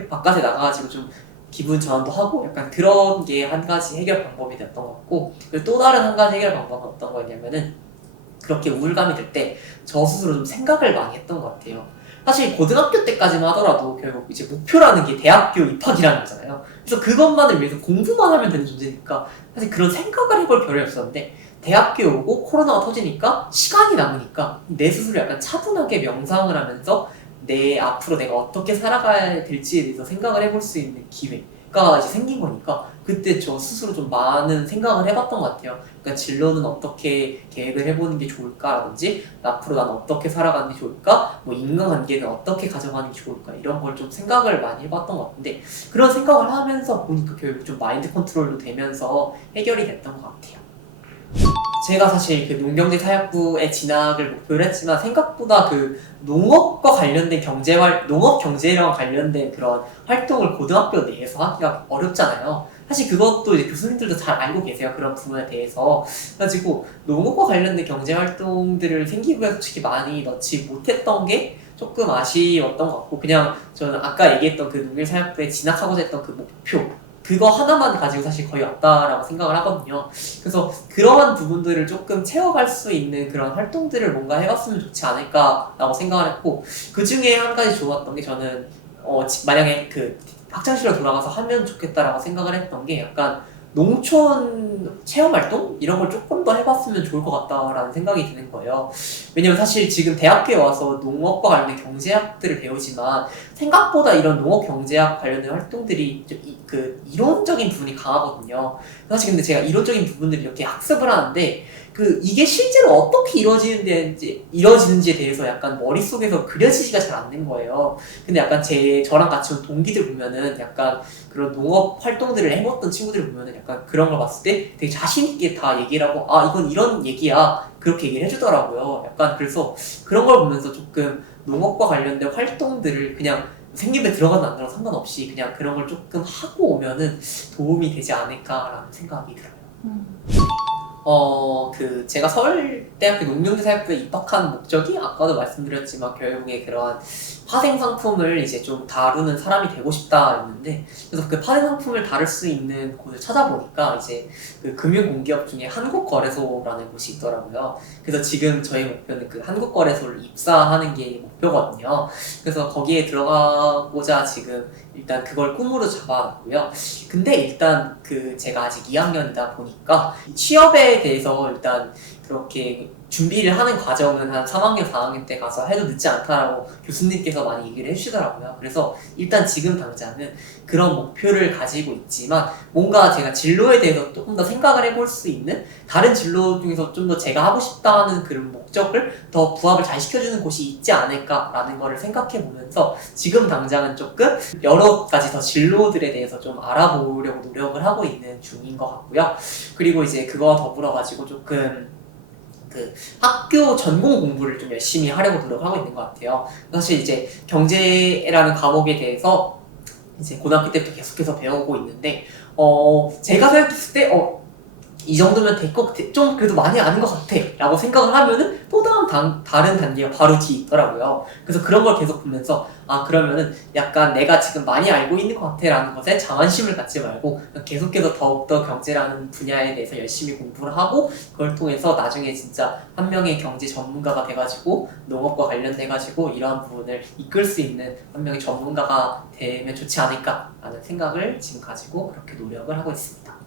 바깥에 나가가지고 좀 기분 전환도 하고 약간 그런 게 한 가지 해결 방법이 됐던 것 같고 그리고 또 다른 한 가지 해결 방법은 어떤 거였냐면은 그렇게 우울감이 들 때 저 스스로 좀 생각을 많이 했던 것 같아요. 사실 고등학교 때까지만 하더라도 결국 이제 목표라는 게 대학교 입학이라는 거잖아요. 그래서 그것만을 위해서 공부만 하면 되는 존재니까 사실 그런 생각을 해볼 겨를이 없었는데 대학교에 오고 코로나가 터지니까 시간이 남으니까 내 스스로 약간 차분하게 명상을 하면서 내 앞으로 내가 어떻게 살아가야 될지에 대해서 생각을 해볼 수 있는 기회가 이제 생긴 거니까 그때 저 스스로 좀 많은 생각을 해봤던 것 같아요. 그러니까 진로는 어떻게 계획을 해보는 게 좋을까라든지 앞으로 난 어떻게 살아가는 게 좋을까, 뭐 인간관계는 어떻게 가져가는 게 좋을까 이런 걸 좀 생각을 많이 해봤던 것 같은데 그런 생각을 하면서 보니까 결국 좀 마인드 컨트롤도 되면서 해결이 됐던 것 같아요. 제가 사실 그 농경제사학부에 진학을 목표를 했지만 생각보다 그 농업과 관련된 농업 경제랑 관련된 그런 활동을 고등학교 내에서 하기가 어렵잖아요. 사실 그것도 이제 교수님들도 잘 알고 계세요. 그런 부분에 대해서. 그래가지고 농업과 관련된 경제 활동들을 생기부에 솔직히 많이 넣지 못했던 게 조금 아쉬웠던 것 같고 그냥 저는 아까 얘기했던 그 농경사학부에 진학하고자 했던 그 목표 그거 하나만 가지고 사실 거의 왔다라고 생각을 하거든요. 그래서 그러한 부분들을 조금 채워갈 수 있는 그런 활동들을 뭔가 해봤으면 좋지 않을까라고 생각을 했고 그 중에 한 가지 좋았던 게 저는 만약에 그 학창시절 돌아가서 하면 좋겠다라고 생각을 했던 게 약간 농촌 체험활동? 이런 걸 조금 더 해봤으면 좋을 것 같다라는 생각이 드는 거예요. 왜냐면 사실 지금 대학교에 와서 농업과 관련된 경제학들을 배우지만 생각보다 이런 농업 경제학 관련된 활동들이 좀 그 이론적인 부분이 강하거든요. 사실 근데 제가 이론적인 부분들을 이렇게 학습을 하는데 이게 실제로 어떻게 이루어지는지에 대해서 약간 머릿속에서 그려지지가 잘 안 된 거예요. 근데 약간 저랑 같이 온 동기들 보면은 약간 그런 농업 활동들을 해봤던 친구들 보면은 약간 그런 걸 봤을 때 되게 자신있게 다 얘기를 하고 이건 이런 얘기야. 그렇게 얘기를 해주더라고요. 약간 그래서 그런 걸 보면서 조금 농업과 관련된 활동들을 그냥 생김에 들어가든 안 들어가든 상관없이 그냥 그런 걸 조금 하고 오면은 도움이 되지 않을까라는 생각이 들어요. 제가 서울대학교 농경대사학부에 입학한 목적이 아까도 말씀드렸지만 결국에 그런 파생 상품을 이제 좀 다루는 사람이 되고 싶다였는데 그래서 그 파생 상품을 다룰 수 있는 곳을 찾아보니까 이제 그 금융공기업 중에 한국거래소라는 곳이 있더라고요. 그래서 지금 저희 목표는 그 한국거래소를 입사하는 게 목표거든요. 그래서 거기에 들어가고자 지금 일단 그걸 꿈으로 잡아놨고요. 근데 일단 제가 아직 2학년이다 보니까 취업에 대해서 일단 그렇게 준비를 하는 과정은 한 3학년, 4학년 때 가서 해도 늦지 않다라고 교수님께서 많이 얘기를 해주시더라고요. 그래서 일단 지금 당장은 그런 목표를 가지고 있지만 뭔가 제가 진로에 대해서 조금 더 생각을 해볼 수 있는 다른 진로 중에서 좀 더 제가 하고 싶다는 그런 목적을 더 부합을 잘 시켜주는 곳이 있지 않을까라는 거를 생각해 보면서 지금 당장은 조금 여러 가지 더 진로들에 대해서 좀 알아보려고 노력을 하고 있는 중인 것 같고요. 그리고 이제 그거와 더불어 가지고 조금 학교 전공 공부를 좀 열심히 하려고 노력하고 있는 것 같아요. 사실 이제 경제라는 과목에 대해서 이제 고등학교 때부터 계속해서 배우고 있는데 제가 생각했을 때 이 정도면 될 것 같아. 좀 그래도 많이 아는 것 같아. 라고 생각을 하면은 또 다른 단계가 바로 뒤에 있더라고요. 그래서 그런 걸 계속 보면서 아, 그러면은 약간 내가 지금 많이 알고 있는 것 같아 라는 것에 자만심을 갖지 말고 계속해서 더욱더 경제라는 분야에 대해서 열심히 공부를 하고 그걸 통해서 나중에 진짜 한 명의 경제 전문가가 돼가지고 농업과 관련돼가지고 이러한 부분을 이끌 수 있는 한 명의 전문가가 되면 좋지 않을까라는 생각을 지금 가지고 그렇게 노력을 하고 있습니다.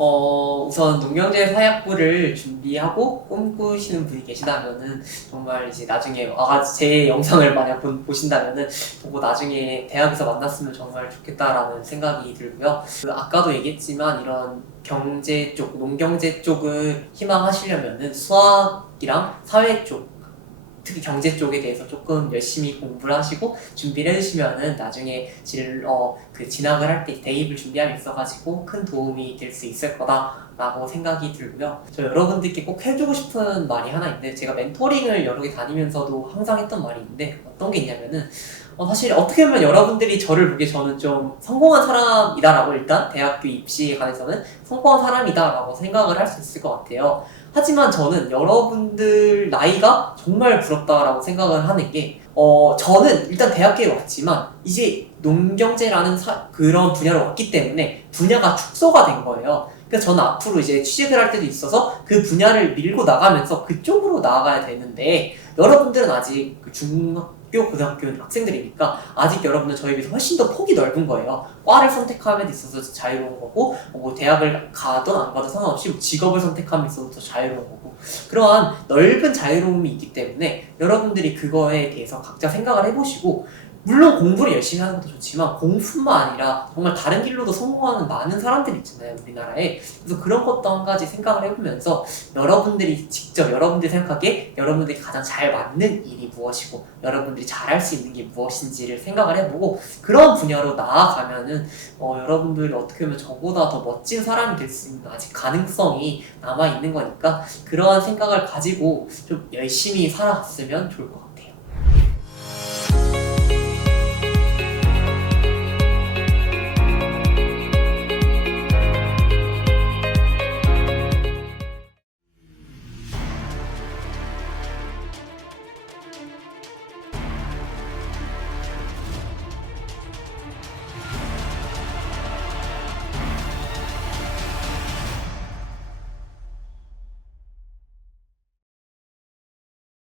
우선 농경제 사약부를 준비하고 꿈꾸시는 분이 계시다면은 정말 이제 나중에 제 영상을 만약 보신다면은 보고 나중에 대학에서 만났으면 정말 좋겠다라는 생각이 들고요. 아까도 얘기했지만 이런 경제 쪽, 농경제 쪽을 희망하시려면은 수학이랑 사회 쪽 특히 경제 쪽에 대해서 조금 열심히 공부를 하시고 준비를 해주시면은 나중에 진학을 할 때 대입을 준비함에 있어가지고 큰 도움이 될 수 있을 거다라고 생각이 들고요. 저 여러분들께 꼭 해주고 싶은 말이 하나 있는데 제가 멘토링을 여러 개 다니면서도 항상 했던 말이 있는데 어떤 게 있냐면은 사실 어떻게 보면 여러분들이 저를 보기에 저는 좀 성공한 사람이다라고 일단 대학교 입시에 관해서는 성공한 사람이다라고 생각을 할 수 있을 것 같아요. 하지만 저는 여러분들 나이가 정말 부럽다라고 생각을 하는 게 저는 일단 대학교에 왔지만 이제 농경제라는 그런 분야로 왔기 때문에 분야가 축소가 된 거예요. 그래서 저는 앞으로 이제 취직을 할 때도 있어서 그 분야를 밀고 나가면서 그쪽으로 나아가야 되는데 여러분들은 아직 그 중학교, 고등학교 학생들이니까 아직 여러분은 저에 비해서 훨씬 더 폭이 넓은 거예요. 과를 선택함에 있어서 자유로운 거고 뭐 대학을 가든 안 가든 상관없이 뭐 직업을 선택함에 있어서 더 자유로운 거고 그러한 넓은 자유로움이 있기 때문에 여러분들이 그거에 대해서 각자 생각을 해보시고 물론 공부를 열심히 하는 것도 좋지만 공부뿐만 아니라 정말 다른 길로도 성공하는 많은 사람들이 있잖아요 우리나라에. 그래서 그런 것도 한 가지 생각을 해보면서 여러분들이 직접 여러분들이 생각하기에 여러분들이 가장 잘 맞는 일이 무엇이고 여러분들이 잘할 수 있는 게 무엇인지를 생각을 해보고 그런 분야로 나아가면은 여러분들이 어떻게 보면 저보다 더 멋진 사람이 될 수 있는 아직 가능성이 남아있는 거니까 그러한 생각을 가지고 좀 열심히 살아갔으면 좋을 것 같아요.